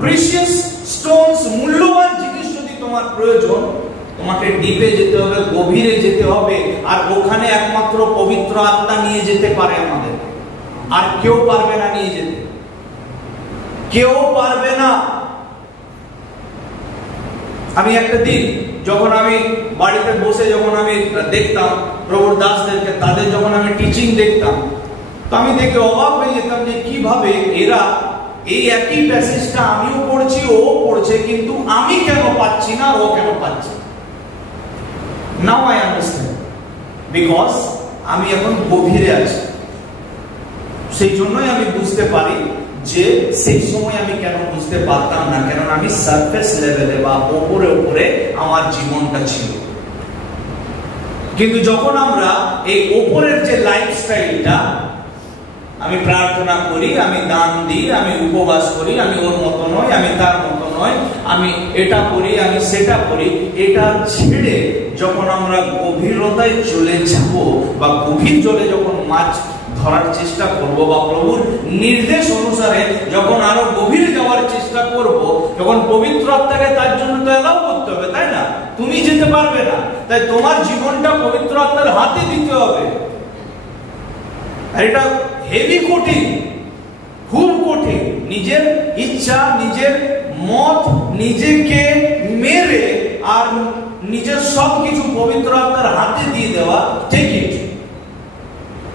প্রিশিয়াস স্টোনস মূল্যবান জিনিস যদি তোমার প্রয়োজন, তোমাকে ডিপে যেতে হবে, গভীরে যেতে হবে। আর ওখানে একমাত্র পবিত্র আত্মা নিয়ে যেতে পারে আমাদের, আর কেউ পারবে না নিয়ে যেতে, কেউ পারবে না। আমি একটা দিন যখন আমি বাড়িতে বসে যখন আমি দেখতাম প্রভুর দাসদেরকে, তাদের যখন আমি টিচিং দেখতাম, তো আমি দেখে অবাক হয়ে যেতাম যে কিভাবে এরা এই একই প্যাসেজটা আমিও পড়ছি, ও পড়ছে, কিন্তু আমি কেন পাচ্ছি না, ও কেন পাচ্ছে। নাও আই আন্ডারস্ট্যান্ড, বিকজ আমি এখন গভীরে আছি। সেই জন্যই আমি বুঝতে পারি যে সেই সময় আমি কেন বুঝতে পারতাম না, কেননা আমি সারফেস লেভেলে বা উপরে উপরে আমার জীবনটা ছিল। কিন্তু যখন আমরা এই উপরের যে লাইফস্টাইলটা আমি প্রার্থনা করি, আমি দান দিই, আমি উপবাস করি, আমি ওর মতো নয়, আমি তার মতো নয়, আমি এটা করি, আমি সেটা করি, এটা ছেড়ে যখন আমরা গভীরতায় চলে যাব বা গভীর জলে যখন মাছ ধরার চেষ্টা করব বা প্রভুর নির্দেশ অনুসারে যখন আরো গভীরে যাওয়ার চেষ্টা করব, তখন পবিত্র আত্মাকে তার জন্য তো এলাও করতে হবে, তাই না? তুমি যেতে পারবে না, তাই তোমার জীবনটা পবিত্র আত্মার হাতে দিতে হবে। এটা হেভি কঠিন, খুব কঠিন। নিজের ইচ্ছা, নিজের মত, নিজেকে মেরে আর নিজের সবকিছু পবিত্র আত্মার হাতে দিয়ে দেওয়া। Take it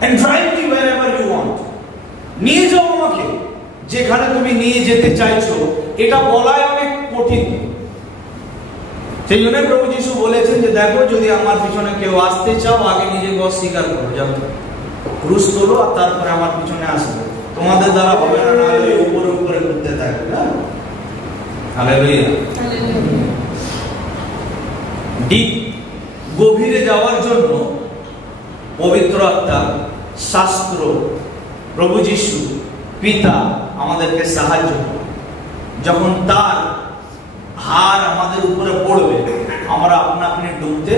and drive me wherever you want. নিয়ে যাও আমাকে যেখানে তুমি নিয়ে যেতে চাইছো। এটা বলাই অনেক কঠিন। সেই জন্য প্রভু যিশু বলেছেন যে দেখো, যদি আমার পিছনে কেউ আসতে চাও, আগে নিজেকে অস্বীকার করো, যাও ক্রুশ তোলো আর তারপরে আমার পিছনে আসবে। তোমাদের দ্বারা হবে না, নাহলে উপরে উপরে ঘুরতে থাকবে। হালেলুয়া। ডিপ গভীরে যাওয়ার জন্য পবিত্র আত্মা, শাস্ত্র, প্রভু যিশু, পিতা আমাদেরকে সাহায্য করে। যখন তার হার আমাদের উপরে পড়বে, আমরা আপনা আপনি ডুবতে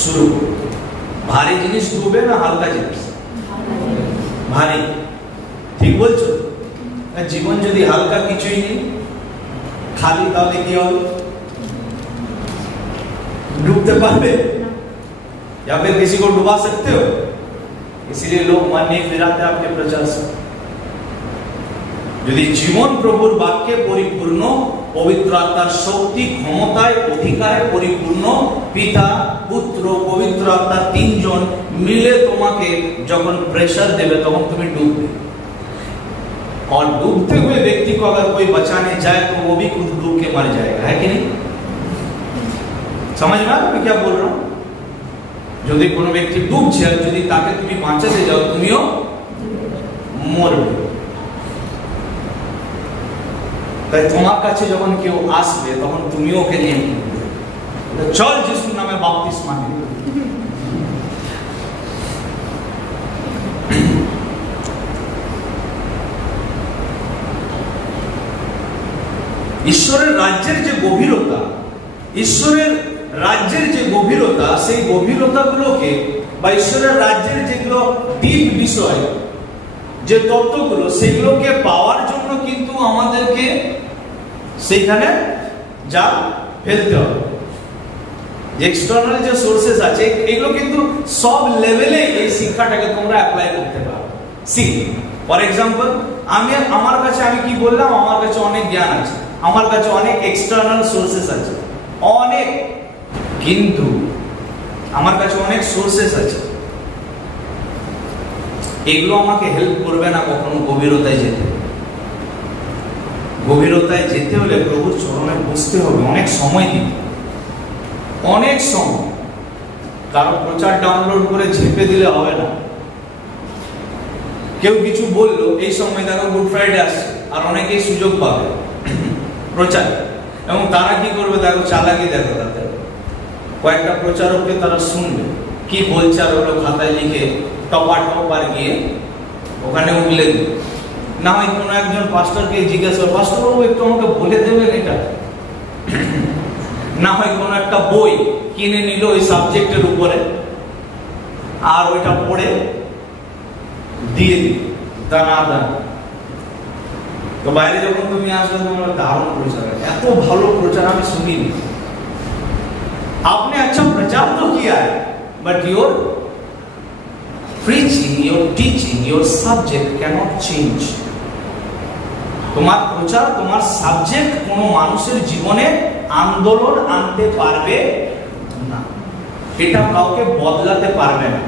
শুরু করব। ভারী জিনিস ডুবে না হালকা জিনিস? ভারী। ঠিক বলছো? জীবন যদি হালকা কিছুই নেই, খালি, তাহলে কি হবে? डूबते पावे या फिर किसी को डुबा सकते हो? इसीलिए लोग मन नहीं फिराते आपके प्रचार से। যদি জীবন প্রভুর বাক্যে পরিপূর্ণ, পবিত্র আত্মার শক্তি, ক্ষমতায়, অধিকারে পরিপূর্ণ, পিতা, পুত্র, পবিত্র আত্মা তিনজন মিলে তোমাকে যখন প্রেশার देवे, তখন তুমি डूबবে। और डूबते हुए व्यक्ति को अगर कोई बचाने जाए तो वो भी खुद डूब के मर जाएगा, है कि नहीं? समझ में आ रहा मैं क्या बोल रहा हूं? যদি কোনো ব্যক্তি ডুবছে আর যদি তাকে তুমি বাঁচাতে যাও, তুমিও মরবে। তাই তোমার কাছে যখন কেউ আসবে, তখন তুমিও ওকে নিয়ে চল যিশুর নামে বাপ্তিস্মা নে। ঈশ্বরের রাজ্যের যে গভীরতা, ঈশ্বরের রাজ্যের যে গভীরতা, সেই গভীরতাগুলোকে বা ঈশ্বরের রাজ্যের যেগুলো ডিপ বিষয়, যে তত্ত্বগুলো, সেগুলোকে পাওয়ার জন্য কিন্তু আমাদেরকে সেইখানে যা ফেলতে হবে। যে এক্সটার্নাল যে সোর্সেস আছে, এগুলো কিন্তু সব লেভেলে এই শিক্ষাটাকে তোমরা অ্যাপ্লাই করতে পারো। ফর এক্সাম্পল, আমার কাছে, আমি কি বললাম, আমার কাছে অনেক জ্ঞান আছে, আমার কাছে অনেক এক্সটার্নাল সোর্সেস আছে, অনেক, কিন্তু আমার কাছে অনেক সোর্সেস আছে, এগুলো আমাকে হেল্প করবে না কখনো গভীরতায় যেতে। গভীরতায় যেতে হলে প্রভুর চরণে বসতে হবে, অনেক সময় দিতে, অনেক সময়। কারণ প্রচার ডাউনলোড করে ঝেপে দিলে হবে না। কেউ কিছু বললো, এই সময় দেখো গুড ফ্রাইডে আসছে, আর অনেকেই সুযোগ পাবে প্রচার, এবং তারা কি করবে দেখো, চালাকি দেখো, তাদের কয়েকটা প্রচারককে তারা শুনবে কি বলছে, আর ওগুলো খাতায় লিখে টপাটপ আর গিয়ে ওখানে উগলে দেবে। না হয় কোনো একজন পাস্টরকে জিজ্ঞাসা করে, পাস্টর বাবু একটু আমাকে বলে দেবেন এটা। না হয় কোনো একটা বই কিনে নিল ওই সাবজেক্টের উপরে, আর ওইটা পড়ে দিয়ে দিল, তা না দান। তো বাইরে যখন তুমি আসবে, তোমার দারুণ প্রচার, এত ভালো প্রচার আমি শুনিনি। आपने अच्छा प्रचार तो किया है, but your preaching, your teaching, your subject cannot change. তোমার প্রচার, তোমার সাবজেক্ট কোনো মানুষের জীবনে আন্দোলন আনতে পারবে না, এটা কাউকে বদলাতে পারবে না।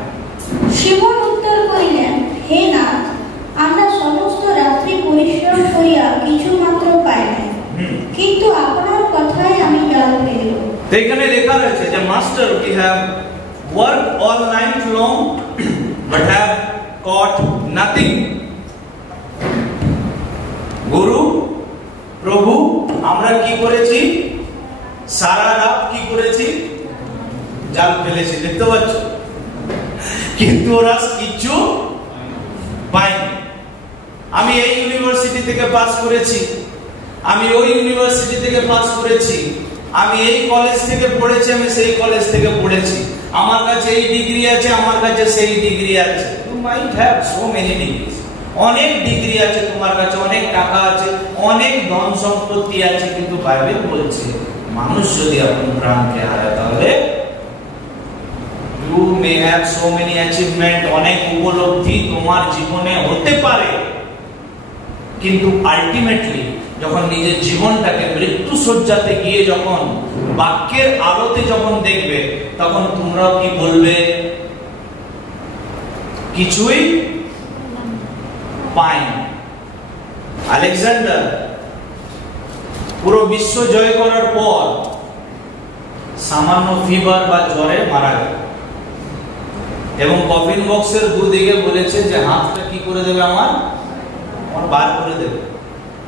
শিমন উত্তর করিলেন, হে নাথ, আমরা সমস্ত রাত্রি পরিশ্রম করিয়া কিছু মাত্র পাই নাই, কিন্তু আপনার কথায় আমি জাল ফেলিব। এখানে লেখা রয়েছে যে master, we have worked all night long but have caught nothing. গুরু, প্রভু, আমরা কি করেছি? সারা রাত কি করেছি? জাল ফেলেছি, দেখতে পাচ্ছ, কিন্তু ওরা কিচ্ছু আমি এই ইউনিভার্সিটি থেকে পাস করেছি, আমি ওই ইউনিভার্সিটি থেকে পাস করেছি, আমি এই কলেজ থেকে পড়েছি, আমি সেই কলেজ থেকে পড়েছি, আমার কাছে এই ডিগ্রি আছে, আমার কাছে সেই ডিগ্রি আছে। You might have so many degrees, অনেক ডিগ্রি আছে তোমার কাছে, অনেক টাকা আছে, অনেক ধন সম্পত্তি আছে, কিন্তু বাইবেল বলছে মানুষ যদি আপন প্রাণকে হারায় তাহলে you may have so many achievement, অনেক উপলব্ধি তোমার জীবনে হতে পারে, কিন্তু আলটিমেটলি যখন নিজের জীবনটাকে মৃত্যু শয্যাতে গিয়ে যখন বাক্যের আলোতে যখন দেখবে, তখন তোমরাও কি বলবে? কিছুই পাইনি। আলেকজান্ডার পুরো বিশ্ব জয় করার পর সামান্য ফিভার বা জ্বরে মারা গেল, এবং কফিন বক্সের দুদিকে বলেছে যে হাতটা কি করে দেবে, আমার বার করে দেবে,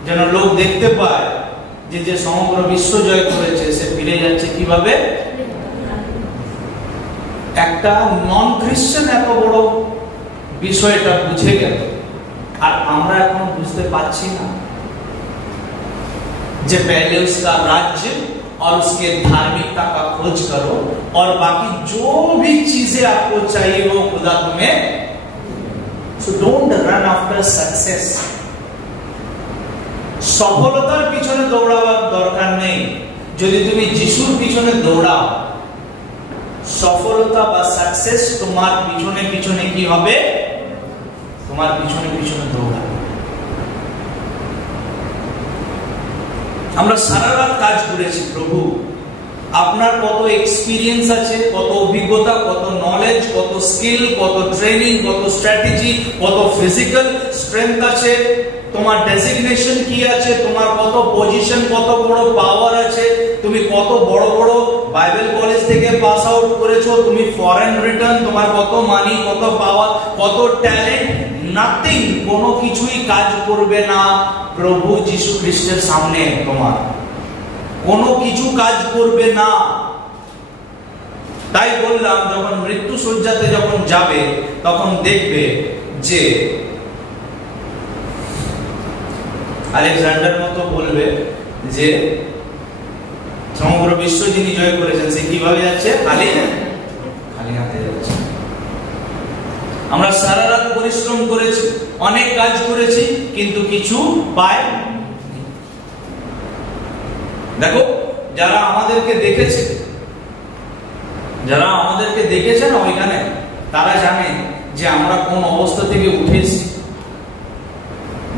যেন লোক দেখতে পায় যে যে সমগ্র বিশ্ব জয় করেছে সে ফিরে যাচ্ছে কিভাবে। একটা নন খ্রিস্টান এত বড় বিষয়টা বুঝে গেল, আর আমরা এখন বুঝতে পারছি না যে पहले उसका राज्य और उसके धार्मिकता का खोज करो और बाकी जो भी चीजें आपको चाहिए वो खुदा तुम्हें। So don't run after success. সফলতার পিছনে দৌড়াবার দরকার নেই। যদি তুমি যিশুর পিছনে দৌড়াও, সফলতা বা সাকসেস তোমার পিছনে পিছনে কি হবে? তোমার পিছনে পিছনে দৌড়াবে। আমরা সারা রাত কাজ করেছি, প্রভু আপনার কত এক্সপিরিয়েন্স আছে, কত অভিজ্ঞতা, কত নলেজ, কত স্কিল, কত ট্রেনিং, কত স্ট্র্যাটেজি, কত ফিজিক্যাল স্ট্রেংথ আছে, তোমার ডেজিগনেশন কি আছে, তোমার কত পজিশন, কত বড় পাওয়ার আছে, তুমি কত বড় বড় বাইবেল কলেজ থেকে পাস আউট করেছো, তুমি ফরেন রিটার্ন, তোমার কত মানি, কত পাওয়ার, কত ট্যালেন্ট, নাথিং, কোনো কিছুই কাজ করবে না প্রভু যীশু খ্রিস্টের সামনে। তোমার কোনো কিছু কাজ করবে না। তাই বললাম, যখন মৃত্যু শয্যাতে যখন যাবে তখন দেখবে যে আলেকজান্ডার মতো বলবে যে সমগ্র বিশ্ব যিনি জয় করেছেন সে কিভাবে যাচ্ছে? খালি হাতে যাচ্ছে। আমরা সারা রাত পরিশ্রম করেছি, অনেক কাজ করেছি, কিন্তু কিছু পাই। দেখো, যারা আমাদেরকে দেখেছেন ওইখানে, তারা জানে যে আমরা কোন অবস্থা থেকে উঠেছি।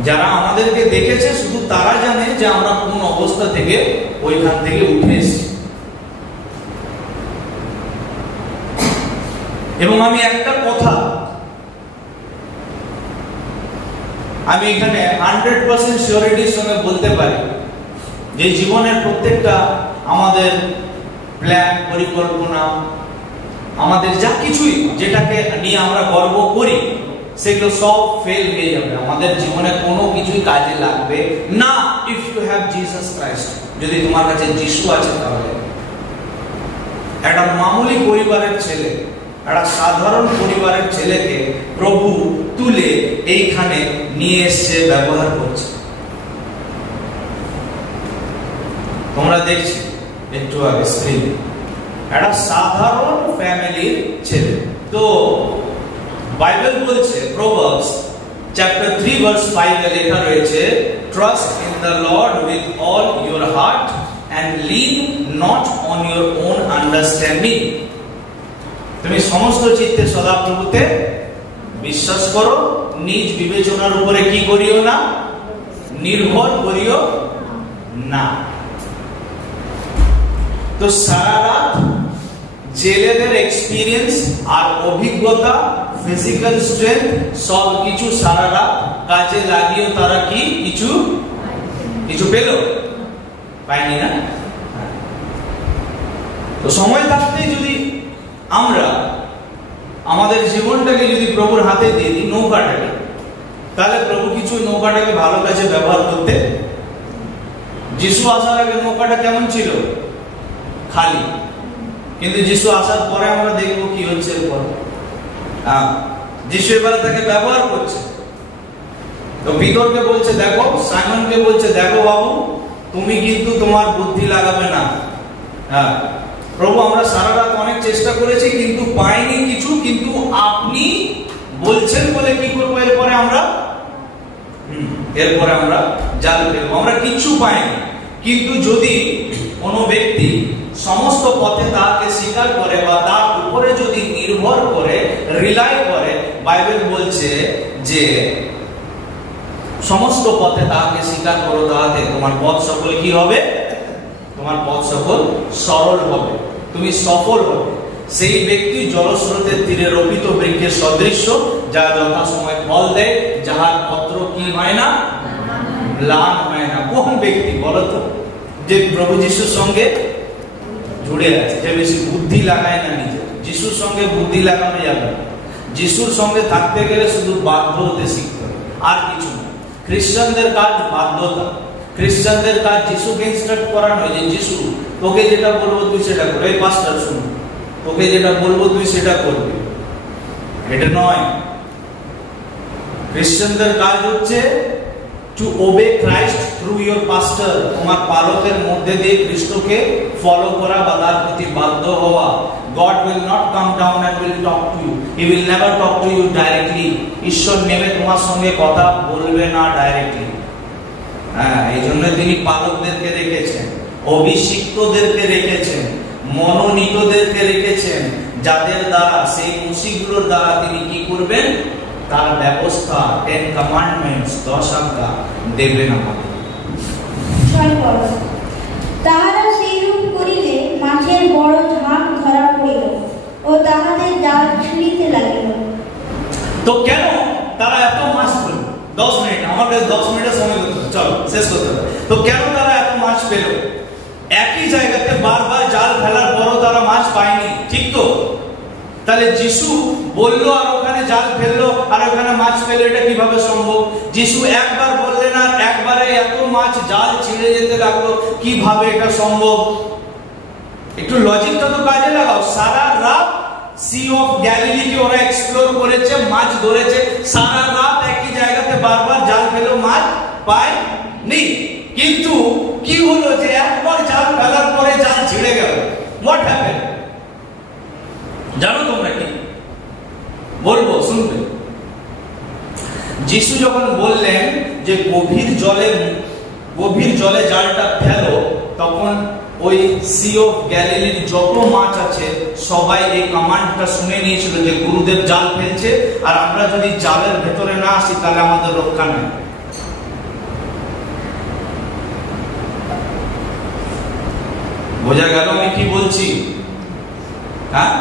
যারা আমাদেরকে দেখেছে শুধু তারা জানে যে আমরা কোন অবস্থা থেকে ওইখান থেকে উঠেছি। এবং আমি একটা কথা আমি এখানে 100% সিওরিটির সঙ্গে বলতে পারি যে জীবনের প্রত্যেকটা আমাদের প্ল্যান, পরিকল্পনা, আমাদের যা কিছুই যেটাকে নিয়ে আমরা গর্ব করি, সেগুলো সব ফেল হয়ে যাবে। আমাদের জীবনে কোনো কিছুই কাজে লাগবে না if you have Jesus Christ. যদি তোমার কাছে যিশু আছে, তাহলে একটা মামুলি পরিবারের ছেলে, একটা সাধারণ পরিবারের ছেলেকে প্রভু তুলে এইখানে নিয়ে এসে ব্যবহার করছে। তোমরা দেখছি একটু আগে স্ক্রিন, একটা সাধারণ ফ্যামিলির ছেলে। তো বাইবেল বলছে, প্রভার্বস চ্যাপ্টার 3 ভার্স 5 এ লেখা রয়েছে, trust in the Lord with all your heart and lean not on your own understanding. তুমি সমস্ত চিত্তে সদাপ্রভুতে বিশ্বাস করো, নিজ বিবেচনার উপরে কি করিও না, নির্ভর করিও না। তো সারা রাত জেলেদের এক্সপিরিয়েন্স আর অভিজ্ঞতা, ফিজিক্যাল স্ট্রেংথ সব কিছু সারা রাত কাজে লাগিয়েও তারা কি কিছু পেল? পাইনি না? তো সময় থাকতেই যদি আমরা আমাদের জীবনটাকে যদি প্রভুর হাতে দিয়ে দিই, নৌকাটাকে, তাহলে প্রভু কিছু নৌকাটাকে ভালো কাজে ব্যবহার করতে। যিশু আসার আগে নৌকাটা কেমন ছিল? খালি। কিন্তু যিশু আসার পরে আমরা দেখবো কি হচ্ছে এরপর। যিশু এবার তাকে ব্যবহার করছে। তো পিতরকে বলছে দেখো, সাইমনকে বলছে দেখো বাবু, তুমি কিন্তু তোমার বুদ্ধি লাগাবে না। হ্যাঁ প্রভু, আমরা সারা রাত অনেক চেষ্টা করেছি কিন্তু পাইনি কিছু, কিন্তু আপনি বলছেন বলে কি করবো এরপরে আমরা জাল ফেলবো, আমরা কিচ্ছু পাইনি। কিন্তু যদি কোনো ব্যক্তি সমস্ত পথে তাকে স্বীকার করে বা তার উপরে যদি নির্ভর করে, রিলাই করে, বাইবেল বলছে যে সমস্ত পথে তাকে স্বীকার করো, তাহাতে তোমার পথ সকল কি হবে? তোমার পথ সকল সরল হবে, তুমি সফল হবে। সেই ব্যক্তি জলস্রোতের তীরে রোপিত বৃক্ষের সদৃশ্য, যা যথা সময় ফল দেয়, যাহার পত্র কি হয় না? ম্লান হয় না। কোন ব্যক্তি বলতো? যে প্রভু যিশুর সঙ্গে জুড়ে আছে, যে বেশি বুদ্ধি লাগায় না নিজে। যিশুর সঙ্গে বুদ্ধি লাগানো যাবে না। যিশুর সঙ্গে থাকতে গেলে শুধু বাধ্য হতে শিখতে হবে, আর কিছু না। খ্রিস্টানদের কাজ বাধ্যতা, খ্রিস্টানদের কাজ যিশুকে ইনস্ট্রাক্ট করা নয় যে যিশু তোকে যেটা বলবো তুই সেটা করবে। এই পাস্টার শুন, তোকে যেটা বলবো তুই সেটা করবি, এটা নয়। খ্রিস্টানদের কাজ হচ্ছে to obey Christ through your pastor, তোমার পালকের মধ্যে দিয়ে খ্রিস্টকে ফলো করা বা তার প্রতি বাধ্য হওয়া। God will not come down and will talk to you. He will never talk to you directly. ঈশ্বর নেমে তোমার সঙ্গে কথা বলবে না ডাইরেক্টলি। হ্যাঁ, এই জন্য তিনি পালকদেরকে রেখেছেন, অভিষিক্তদেরকে রেখেছেন, মনোনীতদেরকে রেখেছেন, যাদের দ্বারা সেই মুশিকগুলোর দ্বারা তিনি কি করবেন? তার ব্যবস্থা, 10 কমান্ডমেন্টস, 10 আজ্ঞা দেবেন আমাদের। তাহারা সেইরূপ করিলে মাছের বড় ঝাঁক ধরা পড়িল ও তাহাদের জাল ছিঁড়িতে লাগিল। তো কেন তারা এত মাছ পেল? 10 মিনিট, আমাদের 10 মিনিটের সময় করতে, চলো শেষ করতে হবে। তো কেন তারা এত মাছ পেল? একই জায়গাতে বারবার জাল ফেলার পরও তারা মাছ পায়নি, ঠিক তো? তাহলে যিশু বললো আর ওখানে জাল ফেললো আর ওখানে মাছ পেলো, এটা কিভাবে সম্ভব? যিশু একবার বললেন আর একবারে এত মাছ জাল ছিঁড়ে যেতে লাগলো, কিভাবে এটা সম্ভব? একটু লজিকটা তো কাজে লাগাও। সারা রাত সি অফ গ্যালিলিকে ওরা এক্সপ্লোর করেছে, মাছ ধরেছে, সারা রাত একই জায়গাতে বারবার জাল ফেলো, মাছ পায়নি। কিন্তু কি হলো যে একবার জাল ফেলার পরে জাল ছিঁড়ে গেল? What happened? জানো তোমরা কি? বলবো, শুনবে। যিশু যখন বললেন যে গভীর জলে জালটা ফেলো, তখন ওই সি অফ গ্যালিলির যত মাছ আছে সবাই এই কমান্ডটা শুনে নিয়েছিল যে গুরুদেব জাল ফেলছে, আর আমরা যদি জালের ভেতরে না আসি তাহলে আমাদের রক্ষা নেই। বোঝা গেল আমি কি বলছি? হ্যাঁ,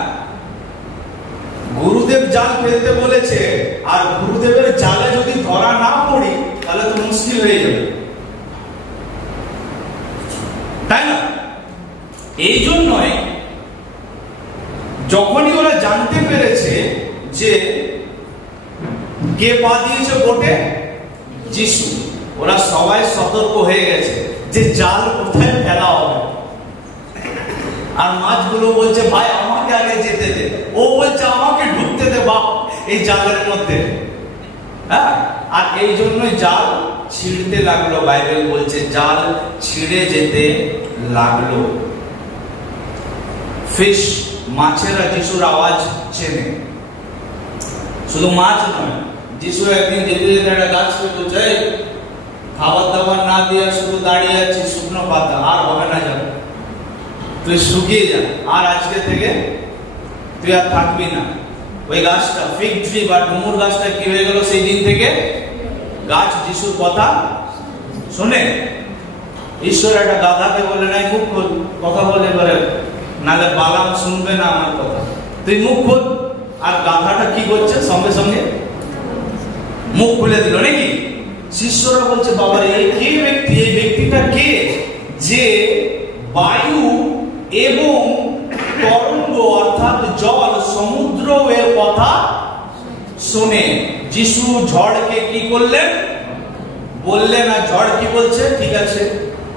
গুরুদেব জাল ফেলতে বলেছে, আর গুরুদেবের জালে যদি ধরা না পড়ি তাহলে তো মুশকিল হয়ে যাবে, তাই না? এই জন্যই যখনই ওরা জানতে পেরেছে যে কে পা দিয়েছে বোটে, যিশু, ওরা সবাই সতর্ক হয়ে গেছে যে জাল কোথায় ফেলা হবে। আর মাছগুলো বলছে ভাই আমাকে আগে যেতে দে, ও বলছে আমাকে ঢুকতে দে বাপ এই জালের মধ্যে। হ্যাঁ, আর এই জন্যই জাল ছিঁড়তে লাগলো। বাইবেল বলছে জাল ছিঁড়ে যেতে লাগলো। ফিশ, মাছেরা যিশুর আওয়াজ চেনে। শুধু মাছ নয়, যিশু একদিন যেতে যেতে একটা গাছকে বলছে খাবার দাবার না দিয়ে শুধু দাঁড়িয়ে আছে শুকনো পাতা, আর হবে না যাবে, তুই শুকিয়ে যা, আর আজকে থেকে তুই আর থাকবি না। ওই গাছটা, ফিগ ট্রি বা ডুমুর গাছটা কি হয়ে গেল? সেই দিন থেকে গাছ যিশুর কথা শুনে। ঈশ্বর একটা গাধাকে বলে নাই মুখ খোল, কথা বলে পারে, নাহলে বালাম শুনবে না আমার কথা, তুই মুখ খোল। আর গাধাটা কি করছে? সঙ্গে সঙ্গে মুখ খুলে দিল নাকি? শিষ্যরা বলছে বাবা এই কে ব্যক্তি, এই ব্যক্তিটা কে যে বায়ু এবং তরঙ্গ অর্থাৎ জল, সমুদ্র এর কথা শুনে? যিশু ঝড়কে কি করলেন? বললেন, আর ঝড় কি বলছে? ঠিক আছে,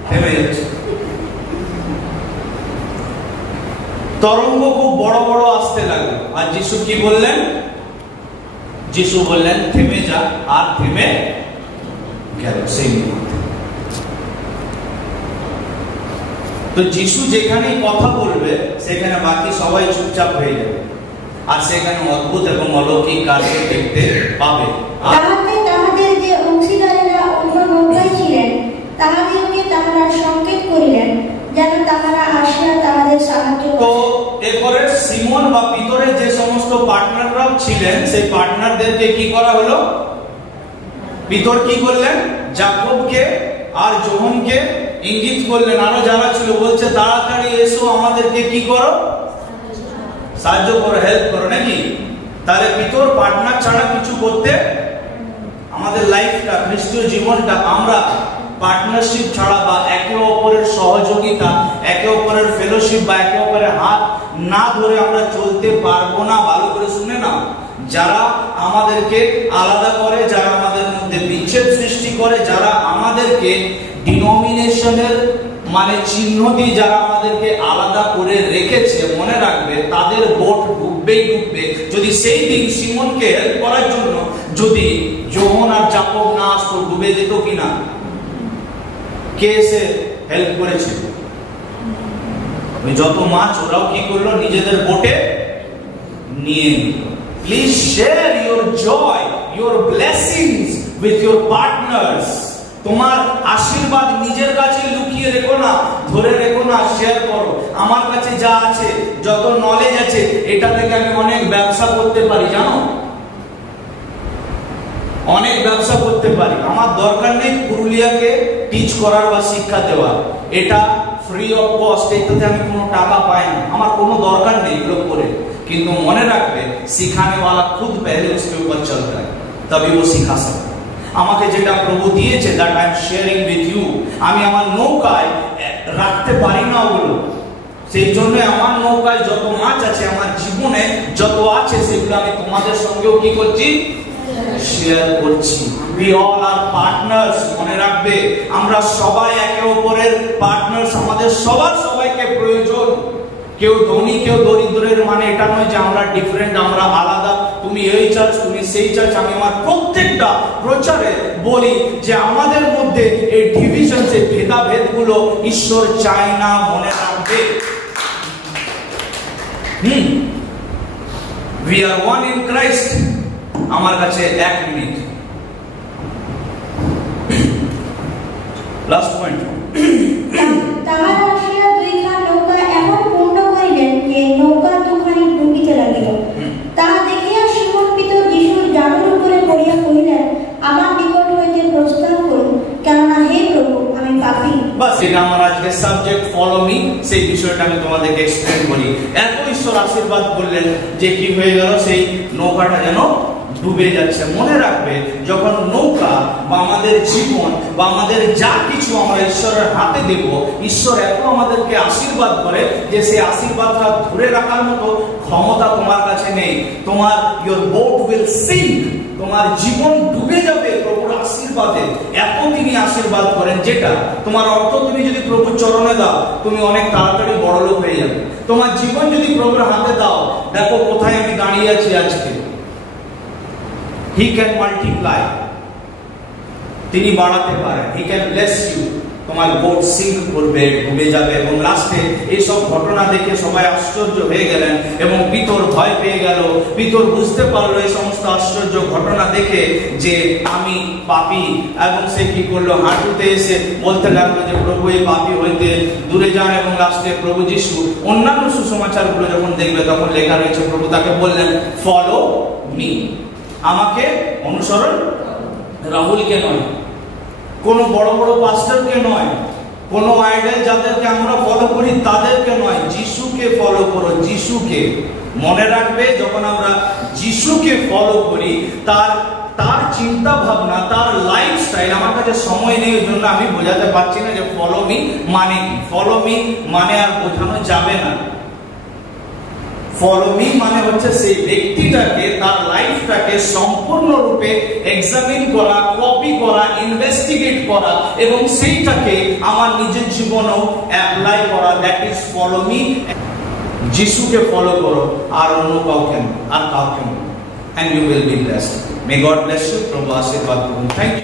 থেমে যাচ্ছে। তরঙ্গ খুব বড় বড় আসতে লাগলো, আর যিশু কি বললেন? যিশু বললেন থেমে যা, আর থেমে গেল সেই মুহূর্তে। তো যিশু যেখানে কথা বলবে সেখানে বাকি সবাই চুপচাপ হয়ে যাবে, আর সেখানে অদ্ভুত এবং অলৌকিক কার্য দেখতে পাবে। তাহাদের যে অংশীদারেরা অন্য নৌকায় ছিলেন তাহাদেরকে তাহারা সংকেত করিলেন যেন তাহারা আসিয়া তাহাদের সাহায্য করে। তো এরপরে সিমন বা পিতরের যে সমস্ত পার্টনাররা ছিলেন সেই পার্টনারদেরকে কি করা হলো? পিতর কি করলেন? যাকবকে আর যোহনকে ইঙ্গিত করলেন, আরো যারা ছিল বলছে তাড়াতাড়ি এসো, আমাদেরকে কি করো? সাহায্য করো, হেল্প করো, নাকি? তাহলে পিতর পার্টনার ছাড়া কিছু করতে, আমাদের লাইফটা, খ্রিস্টীয় জীবনটা আমরা পার্টনারশিপ ছাড়া বা একে অপরের সহযোগিতা, একে অপরের ফেলোশিপ বা একে অপরের হাত না ধরে আমরা চলতে পারবো না। ভালো করে শুনে নাও, যারা আমাদেরকে আলাদা করে, যারা আমাদের মধ্যে বিচ্ছেদ সৃষ্টি করে, যারা আমাদেরকে ডিনোমিনেশনের মানে চিহ্ন দিয়ে যারা আমাদেরকে আলাদা করে রেখেছে, মনে রাখবে তাদের বোট ডুববেই ডুববে। যদি সেই দিন সিমনকে হেল্প করার জন্য যদি যোহন আর যাকব না আসতো, ডুবে যেত কিনা? কে এসে হেল্প করেছে? যত মাছ ওরাও কি করলো? নিজেদের বোটে নিয়ে নিল। Please share your joy, your blessings with your partners. তোমার আশীর্বাদ নিজের কাছে লুকিয়ে রেখো না, ধরে রেখো না, শেয়ার করো। আমার কাছে যা আছে, যত নলেজ আছে, এটা থেকে আমি অনেক ব্যবসা করতে পারি, জানো? অনেক ব্যবসা করতে পারি। আমার দরকার নেই পুরুলিয়াকে টিচ করার বা শিক্ষা দেওয়ার, এটা ফ্রি অফ কস্ট, এটাতে আমি কোনো টাকা পাই না, আমার কোনো দরকার নেই এগুলো করে। কিন্তু মনে রাখবে সিখানে वाला खुद पहले उसके ऊपर चलता है, तभी वो सिखा सकता है। আমাকে যেটা প্রভু দিয়েছে, that I am sharing with you, আমি আমার নৌকায় রাখতে পারি না ওগুলো। সেই জন্য আমার নৌকায় যত মাছ আছে, আমার জীবনে যত আছে, সেগুলো আমি তোমাদের সঙ্গেও কি করছি? শেয়ার করছি। We all are partners, মনে রাখবে আমরা সবাই একে অপরের পার্টনার্স, আমাদের সবার সবাইকে প্রয়োজন। কেউ ধনী কেউ দরিদ্রের মানে এটা নয় যে আমরা ডিফারেন্ট, আমরা আলাদা, তুমি এই চার্চ তুমি সেই চার্চ। আমি আমার প্রত্যেকটা প্রচারে বলি যে আমাদের মধ্যে এই ডিভিশন, এই ভেদাভেদ গুলো ঈশ্বর চায় না, মনে রাখবে। We are one in Christ। আমার কাছে 1 মিনিট, লাস্ট পয়েন্ট। তাহারা আসিয়া দুইখান নৌকা এমন পূর্ণ করিলেন যে নৌকা দুখানি ডুবিতে লাগিল। তাহা দেখিয়া সিমন পিতর যিশুর জানুর উপরে পড়িয়া কহিলেন, আমার নিকট হইতে প্রস্থান করুন, কেননা হে প্রভু আমি পাপী। বাস, এটা আমার আজকে সাবজেক্ট, ফলো মি। সেই বিষয়টা আমি তোমাদেরকে এক্সপ্লেন করি। এত ঈশ্বর আশীর্বাদ করলেন যে কি হয়ে গেল, সেই নৌকাটা যেন ডুবে যাচ্ছে। মনে রাখবে যখন নৌকা বা আমাদের জীবন বা আমাদের যা কিছু আমরা ঈশ্বরের হাতে দেব, ঈশ্বর এত আমাদেরকে আশীর্বাদ করে যে সেই আশীর্বাদটা ধরে রাখার মতো ক্ষমতা তোমার কাছে নেই। তোমার your boat will sink, তোমার জীবন ডুবে যাবে প্রভুর আশীর্বাদে। এত তিনি আশীর্বাদ করেন, যেটা তোমার অর্থ তুমি যদি প্রভুর চরণে দাও, তুমি অনেক তাড়াতাড়ি বড়লোক হয়ে যাবে। তোমার জীবন যদি প্রভুর হাতে দাও, দেখো কোথায় আমি দাঁড়িয়ে আছি আজকে। He can multiply, তিনি বাড়াতে পারেন। He can bless you, তোমার বোট সিঙ্ক করবে, ডুবে যাবে। এবং লাস্টে এই সব ঘটনা দেখে সবাই আশ্চর্য হয়ে গেলেন এবং পিতর ভয় পেয়ে গেল। পিতর বুঝতে পারলো এই সমস্ত আশ্চর্য ঘটনা দেখে যে আমি পাপী, এবং সে কি করলো? হাঁটুতে এসে বলতে লাগলো যে প্রভু এই পাপী হইতে দূরে যান। এবং লাস্টে প্রভু যিশু অন্যান্য সুসমাচারগুলো যখন দেখবে, তখন লেখা রয়েছে প্রভু তাকে বললেন, ফলো মি, আমাকে অনুসরণ। রাহুলকে নয়, কোন বড় বড় পাস্টরকে নয়, কোন আইডল যাদেরকে আমরা ফলো করি তাদেরকে নয়, যিশুকে ফলো করো, যিশুকে। মনে রাখবে যখন আমরা যিশুকে ফলো করি, তার চিন্তা ভাবনা, তার লাইফস্টাইল, আমার কাছে সময় নেই, ওই জন্য আমি বোঝাতে পারছি না যে ফলো মি মানে কি। ফলো মি মানে আর বোঝানো যাবে না। ফলো মি মানে হচ্ছে সেই ব্যক্তিটাকে, তার লাইফটাকে সম্পূর্ণরূপে এক্সামিন করা, কপি করা, ইনভেস্টিগেট করা এবং সেইটাকে আমার নিজের জীবনেও অ্যাপ্লাই করা। That is follow me. যিশুকে ফলো করো, আর অন্য কাউকে না, আর কাউকে না, and you will be blessed. May God bless you. প্রভু আশীর্বাদ করুন। Thank you.